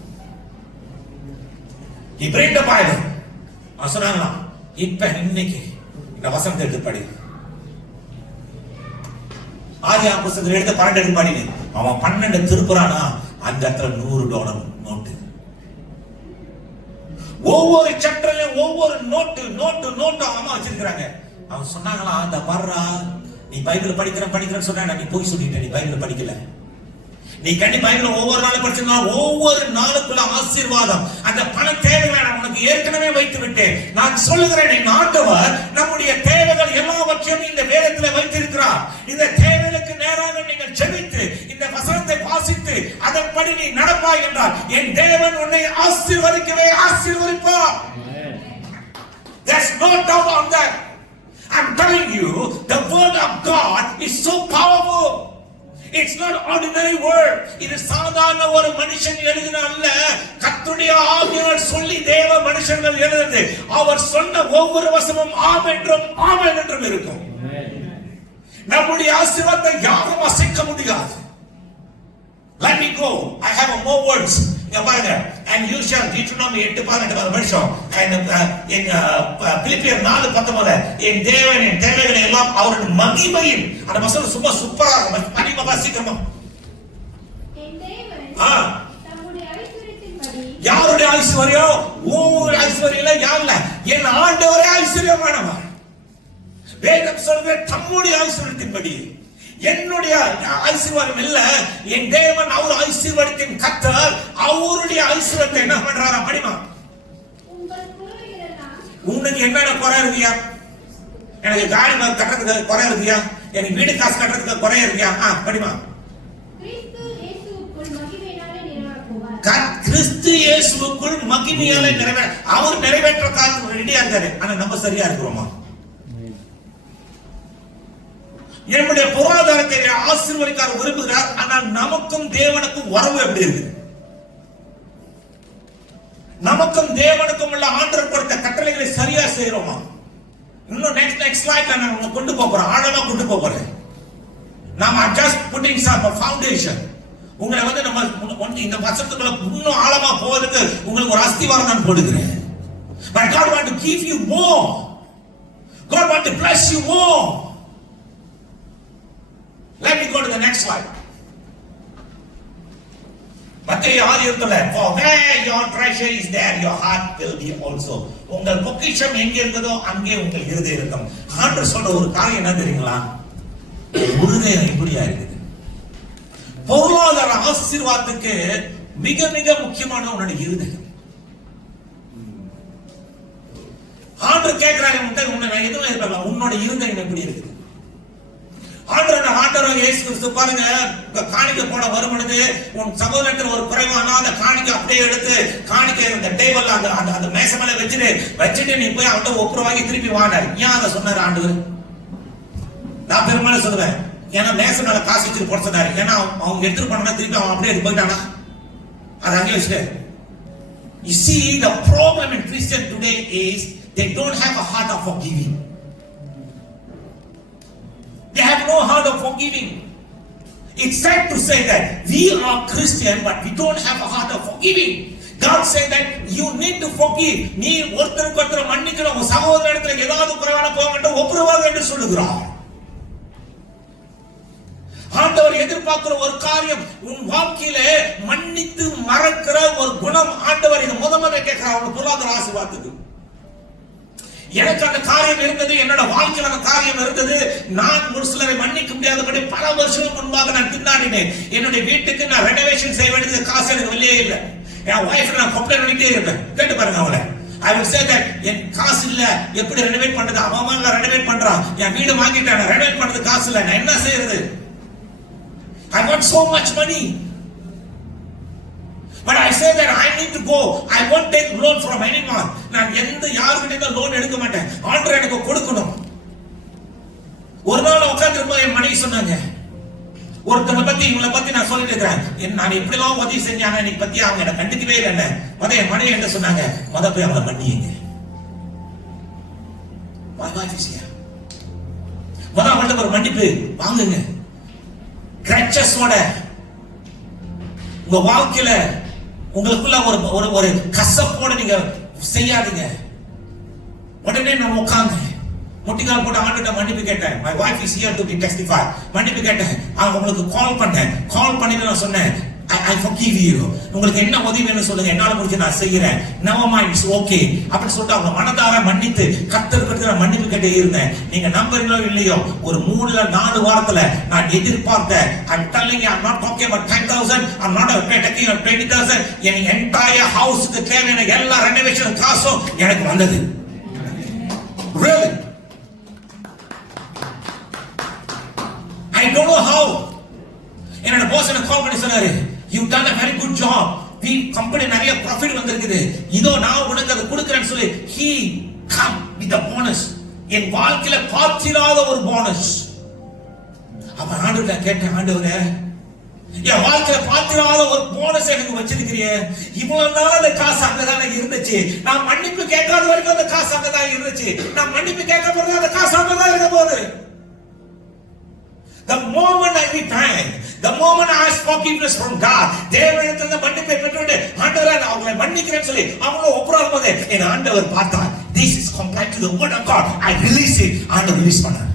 He bring the Bible. சொன்னாங்களா, இப்ப இன்னைக்கு இந்த வசனத்தை எடுத்து படி. ஆதியா புத்தகத்தில் எடுத்து 12 எடுத்து படி. அவன் 12 திருப்புறானா, அந்த இடத்துல $100 நோட்டு. ஒவ்வொரு சாப்டர்லயும் ஒவ்வொரு நோட்டு அம்மா வச்சிருக்காங்க. அவன் சொன்னாங்களா, அந்த வர்றா நீ பைபிள் படிக்கிறேன்னு சொன்னா, நீ போய் சொல்லிட்ட, நீ பைபிள் படிக்கல. நீ கண்டிப்பா பைபிள் ஒவ்வொரு நாளும் படிச்சா ஒவ்வொரு நாளுக்குள்ள ஆசீர்வாதம். அந்த பண தேவைகளை நான் உனக்கு ஏற்கனவே வைத்து விட்டேன். நான் சொல்லுகிறேன், என் ஆண்டவர் நம்முடைய தேவைகள் எல்லாவற்றையும் இந்த வேதத்தில் வைத்திருக்கிறார். இந்த தேவைகளுக்கு நேராக நீங்கள் ஜெபித்து இந்த வசனத்தை வாசித்து அதன்படி நீ நடப்பாய் என்றால் என் தேவன் உன்னை ஆசீர்வதிக்கவே ஆசீர்வதிப்பார். There's no doubt on that. I'm telling you, the word of God is so powerful. It's not ordinary word. இது சாதாரண ஒரு மனுஷன் எழுதின அல்ல. கர்த்தருடைய ஆவியானவர் சொல்லி தேவ மனுஷர்கள் எழுதுது. அவர் சொன்ன ஒவ்வொரு வசனமும் ஆமென் என்றும் இருக்கும். நம்முடைய ஆசீர்வாதத்தை யாரும் அசைக்க முடியாது. Let me go. I have more words. இங்க பாருங்க. And you shall Deuteronomy 8:18 வருஷம். And in Philippians 4:19 என் தேவனின் தேவைகளை எல்லாம் அவருடைய மகிமையில். அந்த வசனம் ரொம்ப சூப்பரா மகிமை வாசிக்கமா. என் தேவன் தம்முடைய ஐஸ்வரியத்தின்படி. யாருடைய ஐஸ்வரியம்? ஒவ்வொரு ஐஸ்வரியல யாருல? என் ஆண்டவரே ஐஸ்வரியமானவர். வேதம் சொல்லுது தம்முடைய ஐஸ்வரியத்தின்படி. என்னுடைய ஐஸ்வர்யம் இல்ல, என் தேவன் அவர் ஐஸ்வர்யத்தின் கர்த்தர். அவருடைய ஐஸ்வர்யத்தை என்ன பண்றாரா? படிமா. உனக்கு என்னென்ன குறை இருக்கியா? எனக்கு காடி கட்டுறதுக்கு குறை இருக்கியா? எனக்கு வீடு காசு கட்டுறதுக்கு குறை இருக்கியா? படிமா. கிறிஸ்து இயேசுவுக்குள் மகிமையால அவர் நிறைவேற்ற காத்து ரெடியா இருக்காரு. ஆனா நம்ம சரியா இருக்கிறோமா? என்னுடைய பொருளாதாரத்தை ஆசீர்வதிக்க விரும்புகிறார். ஆனால் நமக்கும் தேவனுக்கும் உறவு எப்படி இருக்கு? நமக்கும் தேவனுக்கும் உள்ள ஆண்டவர் கொடுத்த கட்டளைகளை சரியா செய்யறோமா? இன்னும் நெக்ஸ்ட் ஸ்லைட்ல நான் கொண்டு போறேன், ஆழமா கொண்டு போறேன். நாம just putting some foundation. உங்களை வந்து நம்ம இந்த வசனத்துக்குள்ள இன்னும் ஆழமா போறதுக்கு உங்களுக்கு ஒரு அஸ்திவாரம் நான் போடுகிறேன். But God want to give you more. God want to bless you more. Let me go to the next slide. மத்தேயு 6:20 for where your treasure is there your heart will be also. உங்கள் பொக்கிஷம் எங்க இருக்குதோ அங்கே உங்கள் இருதயம் இருக்கும். ஆண்டவர் சொல்ற ஒரு காரியம் என்ன தெரியுங்களா? இருதயம் இப்படியா இருக்குது. பொருளாதார ஆசீர்வாதத்துக்கு மிக மிக முக்கியமான உன்னுடைய இருதயம். ஆண்டவர் கேட்கிறாரு உன்னை எதுவும் இருக்கலாம், உன்னோட இருதயம் எப்படி இருக்குது? ஆண்டவர் இயேசு கிறிஸ்து பாருங்க, காணிக்க போன வரும்பொழுது உன் சகோதரத்தில் ஒரு குறைவானால் அந்த காணிக்க அப்படியே எடுத்து காணிக்க அந்த டேபிள் அந்த மேசை மேல வச்சுட்டு நீ போய் அவன்கிட்ட ஒப்புரவாகி திருப்பி வாண்டாரு. ஏன் அதை சொன்னார் ஆண்டவர்? நான் பெரும்பாலும் சொல்லுவேன், ஏன்னா மேசை மேல காசு வச்சுட்டு போட சொன்னாரு. ஏன்னா அவங்க எடுத்துட்டு போனா திருப்பி அவன் அப்படியே எடுத்து போயிட்டானா, அது அங்கே வச்சுட்டு. You see, the problem in Christian today is they don't have a heart of forgiving. They have no heart of forgiving. It's sad to say that we are Christian but we don't have a heart of forgiving. God said that you need to forgive. நீ ஒருத்தருக்கு ஒருத்தர் மன்னிக்கணும். உன் சகோதரனிடத்தில் ஏதாவது குறைவான போகட்டும் ஒப்புரவாக என்று சொல்லுகிறார். ஆண்டவர் எதிர்பார்க்கிற ஒரு காரியம் உன் வாழ்க்கையிலே மன்னித்து மறக்கிற ஒரு குணம். ஆண்டவர் இது முதல்ல கேட்கிறார் அவனுக்கு பொருளாதார ஆசீர்வாதத்துக்கு. எனக்கு அந்த காரியம் இருந்தது, என்னோட வாழ்க்கையில் அந்த காரியம் இருந்தது. நான் ஒரு சிலரை மன்னிக்க முடியாதபடி பல வருஷம் முன்பாக நான் திண்டாடினேன். என்னுடைய வீட்டுக்கு நான் ரெனோவேஷன் செய்ய வேண்டியது காசு எனக்கு வெளியே இல்லை. என் வைஃப் நான் கம்ப்ளைண்ட் பண்ணிட்டே இருப்பேன். கேட்டு பாருங்க அவளை. I will say that என் காசு இல்ல, எப்படி ரெனோவேட் பண்றது? அவன் ரெனோவேட் பண்றான், என் வீடு வாங்கிட்டான், ரெனோவேட் பண்றது காசு இல்ல, நான் என்ன செய்யறது? I want so much money. But I say that I need to go. I won't take loan from anyone. நான் எந்த யார்கிட்ட லோன் எடுக்க மாட்டேன். ஆண்டவர் எனக்கு கொடுக்கணும். ஒரு நாள் உட்கார்ந்திருப்போம், என் மனைவி சொன்னாங்க, ஒருத்தனை பத்தி இவங்களை பத்தி நான் சொல்லிட்டு இருக்கிறேன், நான் எப்படிலாம் உதவி செஞ்சாங்க இன்னைக்கு பத்தி அவங்க என்ன கண்டுக்கவே இல்லை. என் மனைவி என்ன சொன்னாங்க, போய் அவங்களை மன்னியுங்க. அவங்கள்ட்ட ஒரு மன்னிப்பு வாங்குங்க. கிரச்சஸோட உங்க வாழ்க்கையில உங்களுக்குள்ள ஒரு கசப்போட நீங்க செய்யாதீங்க. உடனே நான் உட்கார்ந்து முட்டிக்கால் போட்டு ஆண்டுகிட்ட மன்னிப்பு கேட்டேன். My wife is here to be testify. மன்னிப்பு கேட்டேன். உங்களுக்கு கால் பண்ணேன். கால் பண்ணிட்டு நான் சொன்னேன், I forgive you. உங்களுக்கு என்ன உதவி வேணும் சொல்லுங்க, என்னால முடிஞ்ச நான் செய்யறேன். Never mind, it's okay. அப்படி சொல்லிட்டு அவங்க மனதார மன்னித்து கர்த்தருக்கு நான் மன்னிப்பு கேட்டே இருந்தேன். நீங்க நம்புறீங்களோ இல்லையோ, ஒரு 3-4 வாரத்துல நான் எதிர்பார்த்த, I'm telling you, I'm not talking about 10,000, I'm not talking about 20,000. N entire ஹவுஸ்க்கு தேவையான எல்லா ரெனோவேஷன் காசும் எனக்கு வந்தது. Really? I don't know how. என்னோட பாஸ் எனக்கு கால் பண்ணி சொன்னாரு, you've done a very good job. we company நிறைய profit வந்திருக்குது, இதோ நான் உனக்கு அதை கொடுக்கிறேன்னு சொல்லி he come with a bonus. என் வாழ்க்கையில பார்த்திராத ஒரு போனஸ். அப்ப ஆண்டவர்ட்ட கேட்டேன், ஆண்டவரே என் வாழ்க்கையில பார்த்திராத ஒரு போனஸ் எனக்கு வச்சிருக்கிறியே, இவ்வளவு நாள் அந்த காசு அங்கதானே இருந்துச்சு, நான் மன்னிப்பு கேட்காத வரைக்கும் அந்த காசு அங்கதான் இருந்துச்சு, நான் மன்னிப்பு கேட்க போறது அந்த காசு அங்கதான் இருக்க போகுது. The moment I repent, the moment I ask forgiveness from God, தேவனிடத்துல மன்னிப்பை பெற்றுட்டு ஆண்டவரே நான் அவங்களை மன்னிக்கிறேன்னு சொல்லி அவங்கள ஒப்புறாலும் போது என் ஆண்டவர் பார்த்தா, this is compliant to the word of God, I release it. ஆண்டவர் ரிலீஸ் பண்ணார்.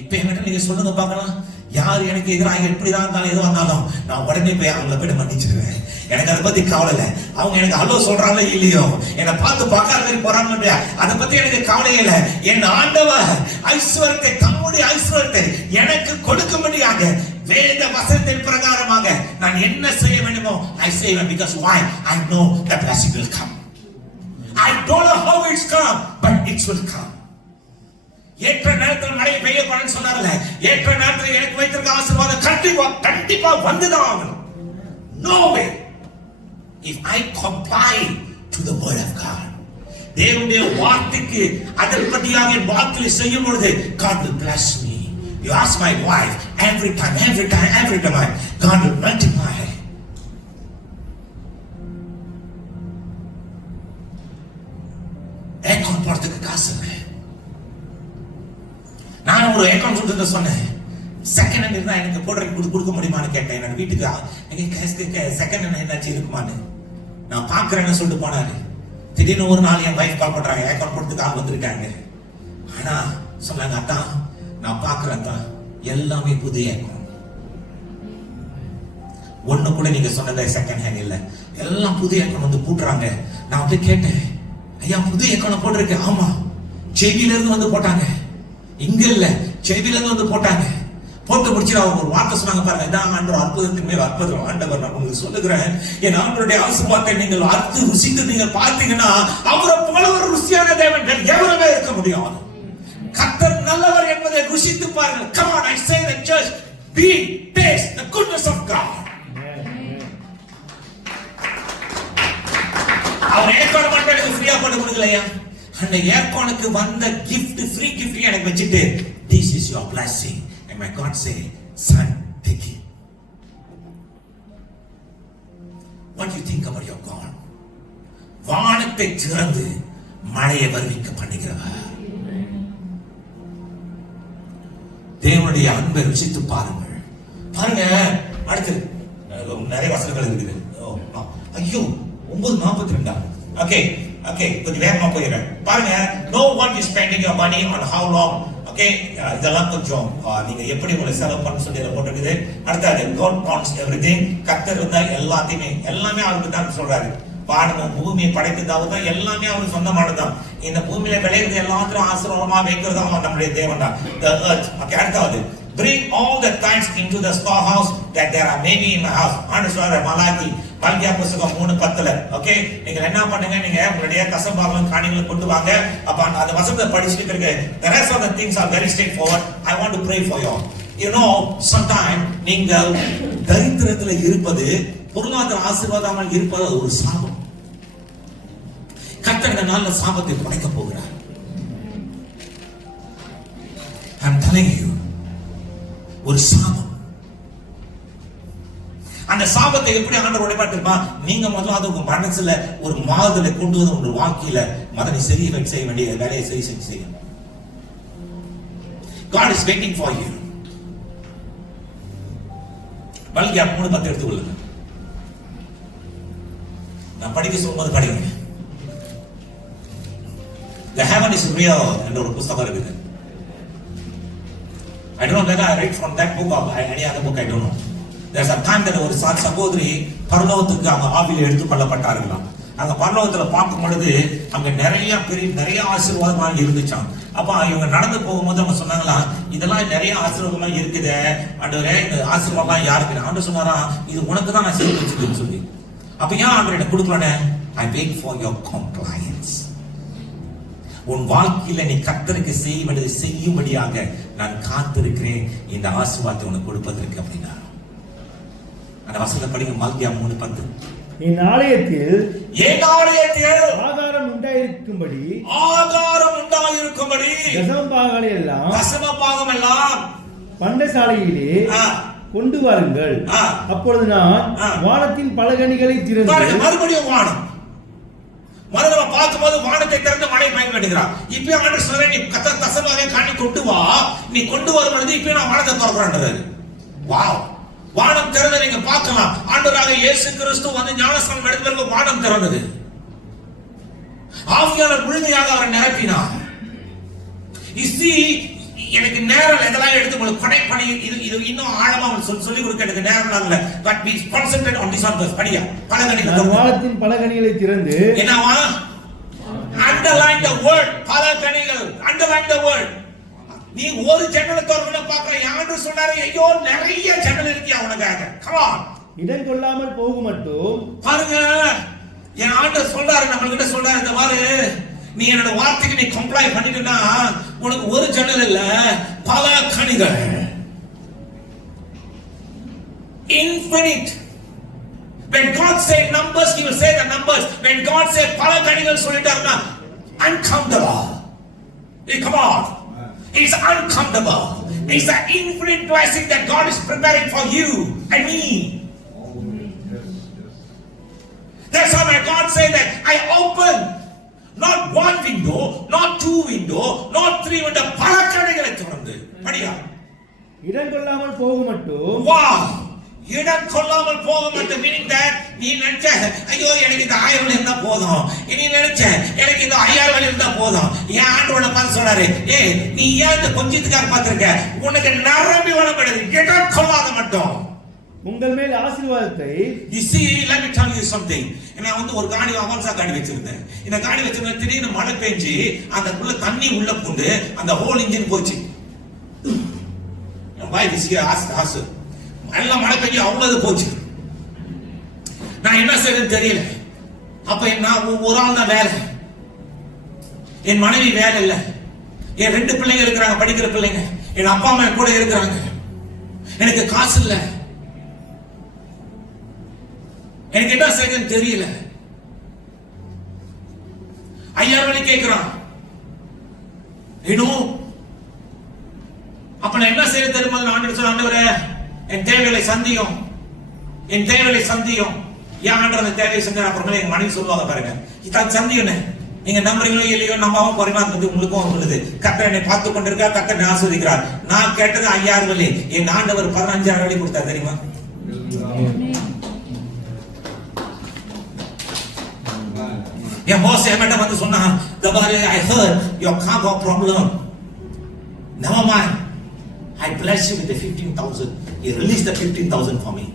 இப்ப என்கிட்ட நீங்க சொல்லுங்க பார்க்கலாம், யார் எனக்கு எதிராக எப்படிதான் இருந்தாலும் எதுவாக இருந்தாலும் நான் உடனே போய் அவங்கள போய் மன்னிச்சிடுவேன். எனக்கு அதை பத்தி கவலை இல்லை. அவங்க எனக்கு ஹலோ சொல்றாங்களோ இல்லையோ, என்னை பார்த்து பார்க்காத மாதிரி போறாங்க இல்லையா, அதை பத்தி எனக்கு கவலை இல்லை. என் ஆண்டவர் ஐஸ்வர்யத்தை, தம்முடைய ஐஸ்வர்யத்தை எனக்கு கொடுக்கும்படியாக வேத வசனத்தின் பிரகாரமாக நான் என்ன செய்ய வேண்டுமோ I say it because why? I know the blessing will come. I don't know how it's come, but it will come. ஏற்ற நேரத்தில் மழை பெய்ய போறேன்னு சொன்னார்ல, ஏற்ற நேரத்தில் எனக்கு வைத்திருக்க ஆசீர்வாதம் கண்டிப்பா வந்துதான் ஆகணும். No way. If I comply to the word of God, தேவனுடைய வார்த்தைக்கு அதன்படியாக என் வாழ்க்கையை செய்யும் பொழுது God will bless me. You ask my wife, every time God will multiply. ஏக்கம் போறதுக்கு காசு இல்லை. நான் ஒரு ஏக்கம் சொல்லிட்டு சொன்னேன், செகண்ட் ஹேண்ட் இருந்தா எனக்கு போடுறதுக்கு கொடுக்க முடியுமான்னு கேட்டேன். என்னோட வீட்டுக்கு செகண்ட் ஹேண்ட் என்னாச்சு இருக்குமான்னு நான் பாக்குறேன்னு சொல்லிட்டு போனாரு. திடீர்னு ஒரு நாள் என் வைஃப் கால் பண்றாங்க, ஏக்கம் போடுறதுக்கு ஆள் வந்திருக்காங்க. ஆனா சொன்னாங்க, அதான் நான் பாக்குறேன் தான் எல்லாமே புது ஏக்கம். ஒண்ணு கூட நீங்க சொன்னதை செகண்ட் ஹேண்ட் இல்ல, எல்லாம் புது அக்கௌண்ட் வந்து கூட்டுறாங்க. நான் அப்படியே கேட்டேன், ஐயா புது அக்கௌண்ட் போட்டிருக்கு. ஆமா, செவில இருந்து வந்து போட்டாங்க, இங்க இல்ல செவில இருந்து வந்து போட்டாங்க. போட்டு முடிச்சு அவங்க ஒரு வார்த்தை சொன்னாங்க பாருங்க, இதான் ஆண்டவர் அற்புதத்துக்கு மேல் அற்புதம். ஆண்டவர் நான் உங்களுக்கு சொல்லுகிறேன், என் ஆண்டவருடைய ஆசீர்வாதத்தை நீங்கள் அறுத்து ருசித்து நீங்கள் பார்த்தீங்கன்னா அவரை போல ஒரு ருசியான தேவன் எவருமே இருக்க முடியாது. கர்த்தர் நல்லவர் என்பதை ருசித்து பாருங்கள். Come on, I say the church, be taste the goodness of God. அவர் ஏற்கனவே மட்டும் எனக்கு ஃப்ரீயா பண்ணி கொடுக்கலையா, அந்த ஏற்கனவே வந்த gift, ஃப்ரீ gift எனக்கு வச்சிட்டு, this is your blessing, and my God say, son, take it. What do you think about your God? வானத்தை திறந்து மழையை வருவிக்க பண்ணுகிறவர். தேவனுடைய அன்பை ருசித்து பாருங்கள். பாருங்க, அடுத்து நிறைய வசனங்கள் இருக்குது. ஐயோ 9:42. ஓகே ஓகே, கொஞ்சம் வேகமா போயிடுறேன். பாருங்க, no one is spending your money on how long. Okay, இதெல்லாம் கொஞ்சம் நீங்க எப்படி உங்களை செலவு பண்ண சொல்லி போட்டுருக்குது. அடுத்தது God owns everything. கர்த்தர் இருந்தா எல்லாமே அவருக்கு தான் சொல்றாரு. வானமும் பூமியை படைத்தது அவர் தான், எல்லாமே அவருக்கு சொந்தமானதுதான். இந்த பூமியில விளையிறது எல்லாத்திலும் ஆசீர்வாதமா வைக்கிறதும் நம்முடைய தேவன் தான். The earth. ஓகே, அடுத்தது bring all the tithes into the storehouse that there are many in my house. ஆண்டு சொல்ற மல்கியா புத்தகம் 3:10. ஓகே, நீங்க என்ன பண்ணுங்க, நீங்க உங்களுடைய தசமபாகம் காணிகளை கொண்டு வாங்க. அப்ப அந்த வசனத்தை படிச்சிட்டு பிறகு the rest of the things are very straightforward. I want to pray for you. You know, sometimes நீங்கள் தரித்திரத்துல இருப்பது, பொருளாதார ஆசீர்வாதங்கள் இருப்பது ஒரு சாபம். கர்த்தர் இந்த நாள்ல சாபத்தை உடைக்க போகிறார். I'm telling you, ஒரு சாபம். அந்த சாபத்தை எப்படி ஆண்டவர் உடைப்பார் தெரியுமா? நீங்க முதல்ல அது உங்க மனசுல ஒரு மாறுதலை கொண்டு வந்து உங்க வாழ்க்கையில மதனை செய்ய வேண்டிய வேலையை செய்ய. God is waiting for you. மல்கியா 3:10 எடுத்துக்கொள்ளுங்க. நான் படிக்க சொல்லும்போது படிங்க. The heaven is real என்ற ஒரு புத்தகம் இருக்குது. I don't know whether I read from that book or any other book, I don't know. There's a time that ஒரு சகோதரி பரலோகத்துக்கு அவங்க ஆவியில எடுத்து கொள்ளப்பட்டார்களாம். அங்க பரலோகத்துல பார்க்கும் பொழுது அங்க நிறைய ஆசீர்வாதமா இருந்துச்சாம். அப்ப இவங்க நடந்து போகும்போது அவங்க சொன்னாங்களா, இதெல்லாம் நிறைய ஆசீர்வாதமா இருக்குது ஆண்டவரே, இந்த ஆசீர்வாதம் யாருக்கு? ஆண்டவர் சொன்னாரா, இது உனக்கு தான் நான் சேர்த்து வச்சிருக்கேன்னு சொல்லி. அப்ப ஏன் ஆண்டவர் எனக்கு கொடுக்கலனே? I wait for your compliance. உன் வாழ்க்கையில நீ கர்த்தருக்கு செய்யும்படியாக நான் காத்திருக்கிறேன் இந்த ஆசீர்வாதத்தை உனக்கு கொடுப்பதற்கு அப்படின்னா. அந்த வசனத்தை படிங்க, மல்கியா 3:10. என் ஆலயத்தில் ஆகாரம் உண்டாயிருக்கும்படி தசம பாகம் எல்லாம் பண்டசாலையிலே கொண்டு வாருங்கள். அப்பொழுது நான் வானத்தின் பலகணிகளை திறந்து, மறுபடியும் வானம் முதல்ல பார்க்கும்போது வானத்தை திறந்து மழை பயன் கட்டுகிறார். இப்ப ஆண்டவர் சொல்ற, நீ தசமாக காணி கொண்டு வா, நீ கொண்டு வரும் பொழுது இப்ப நான் வானத்தை திறக்கிறேன். வாவ், வானம் திறந்து நீங்க பார்க்கலாம். ஆண்டவராக இயேசு கிறிஸ்து வந்து ஞானஸ்நானம் எடுத்த பிறகு வானம் திறந்தது. ஆவியானவர் முழுமையாக அவரை நிரப்பினார். எனக்கு நேரம் இதெல்லாம் எடுத்து உங்களுக்கு கனெக்ட் பண்ணி இது இன்னும் ஆழமா சொல்லி கொடுக்க எனக்கு நேரம் இல்ல. But we concentrate on this one verse. படியா, பலகணிகள், வானத்தின் பலகணிகளை திறந்து, என்னவா? underline the word, பலகணிகள், underline the word. நீ ஒரு ஜன்னலை திறந்து பார்க்கற, யாரு சொன்னாரு, ஐயோ நிறைய ஜன்னல் இருக்கு அவனுக்காக. come on, இடம் கொள்ளாமல் போக மட்டும் பாருங்க. என் ஆண்டவர் சொல்றாரு, நம்ம கிட்ட சொல்றாரு, இந்த மாதிரி நீ என்னோட வார்த்தைக்கு நீ கம்ப்ளை பண்ணிட்டனா உனக்கு ஒரு ஜன்னல் இல்ல, பல கணிகள். Infinite. When God say numbers, he will say the numbers. When God say பல கணிகள் சொல்லிட்டாருன்னா uncountable. Come on. It's uncountable. It's an infinite blessing that God is preparing for you and me. That's why my God say that I open not one window, not two window, not three window, பல கடைகளை திறந்து. படியா, இடம் கொள்ளாமல் போக மட்டும். வா, இடம் கொள்ளாமல் போக மட்டும். மீனிங் தட் நீ நினைச்ச, ஐயோ எனக்கு இந்த 1000 வெள்ளி இருந்தா போதும், நீ நினைச்ச எனக்கு இந்த 5000 வெள்ளி இருந்தா போதும். ஏன் ஆண்டவனை பார்த்து சொல்றாரு, நீ ஏன் இந்த கொஞ்சத்துக்காக பார்த்திருக்க, உனக்கு நிரம்பி வளப்படுது. இடம் கொள்ளாத மட்டும். உங்கள் மேல் ஆசீர்வாதத்தை You see, let me tell you something. நான் வந்து ஒரு காடி அவான்ஸா காடி வச்சிருந்தேன். இந்த காடி வச்சிருந்தேன், திடீர்னு மழை பெஞ்சு அதுக்குள்ள தண்ணி உள்ள புந்து அந்த ஹோல் இன்ஜின் போச்சு. வாய் விசிய ஆசு எல்லாம் மழை பெஞ்சு அவ்வளவு போச்சு. நான் என்ன செய்யறேன்னு தெரியல. அப்ப நான் ஒரு ஆள் தான் வேலை, என் மனைவி வேலை இல்ல, என் 2 பிள்ளைங்க இருக்கிறாங்க, படிக்கிற பிள்ளைங்க, என் அப்பா அம்மா கூட இருக்கிறாங்க, எனக்கு காசு இல்ல, எனக்கு என்ன செய்யணும்னு தெரியல. 5000 வழி கேட்கிறான். அப்ப நான் என்ன செய்ய தெரியுமா? ஆண்டவர் சொல்ல, ஆண்டவரே என் தேவைகளை சந்தியும், என் தேவைகளை சந்தியும். ஏன் ஆண்டவர் அந்த தேவையை சந்தி? அப்புறமே எங்க மனைவி சொல்லுவாங்க பாருங்க, இதான் சந்தியுன்னு. நீங்க நம்புறீங்களோ இல்லையோ, நம்பாம குறைவா இருந்தது உங்களுக்கும் வருது. கர்த்தர் என்னை பார்த்து கொண்டிருக்கா, கர்த்தர் என்னை ஆசீர்வதிக்கிறார். நான் கேட்டது 5000 வழி, என் ஆண்டவர் 15000 வழி கொடுத்தார் தெரியுமா? என் பாஸ் என்கிட்ட வந்து சொன்னா, I heard your car got problem. Never mind, I bless you with the 15,000. He released the 15,000 for me.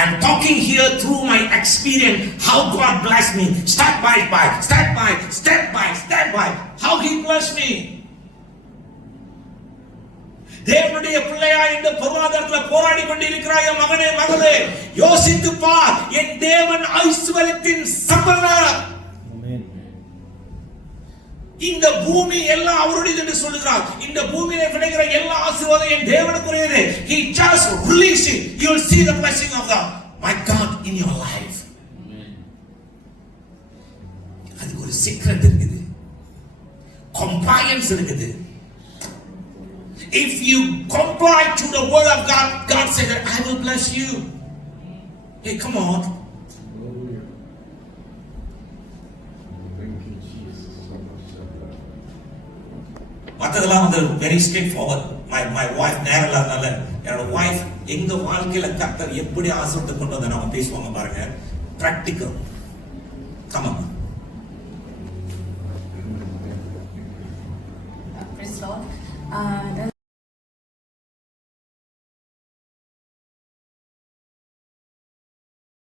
I'm talking here through my experience how God blessed me, step by step, how He blessed me. தேவனுடைய பிள்ளையா இந்த பொருளாதாரத்துல போராடி கொண்டிருக்கிறாய் மகனே மகளே, யோசித்து பார். என் தேவன் ஐஸ்வர்யத்தின் சம்பளர். இந்த பூமி எல்லாம் அவருடையது என்று சொல்லுகிறார். இந்த பூமியிலே கிடைக்கிற எல்லா ஆசீர்வாதம் என் தேவனுக்குரியது. He just release it. You will see the blessing of my God in your life. அது ஒரு சீக்ரெட் இருக்குது, compliance இருக்குது. If you comply to the word of God, God said that I will bless you. Hey, come on. மற்றதெல்லாம் வந்து very straightforward. My wife நேரல அதனால என்னோட wife எங்க வாழ்க்கையில கர்த்தர் எப்படி ஆசீர்வாதத்தை கொண்டு வந்து நாம பேசுவாங்க பாருங்க. Practical. Come on. Praise Lord.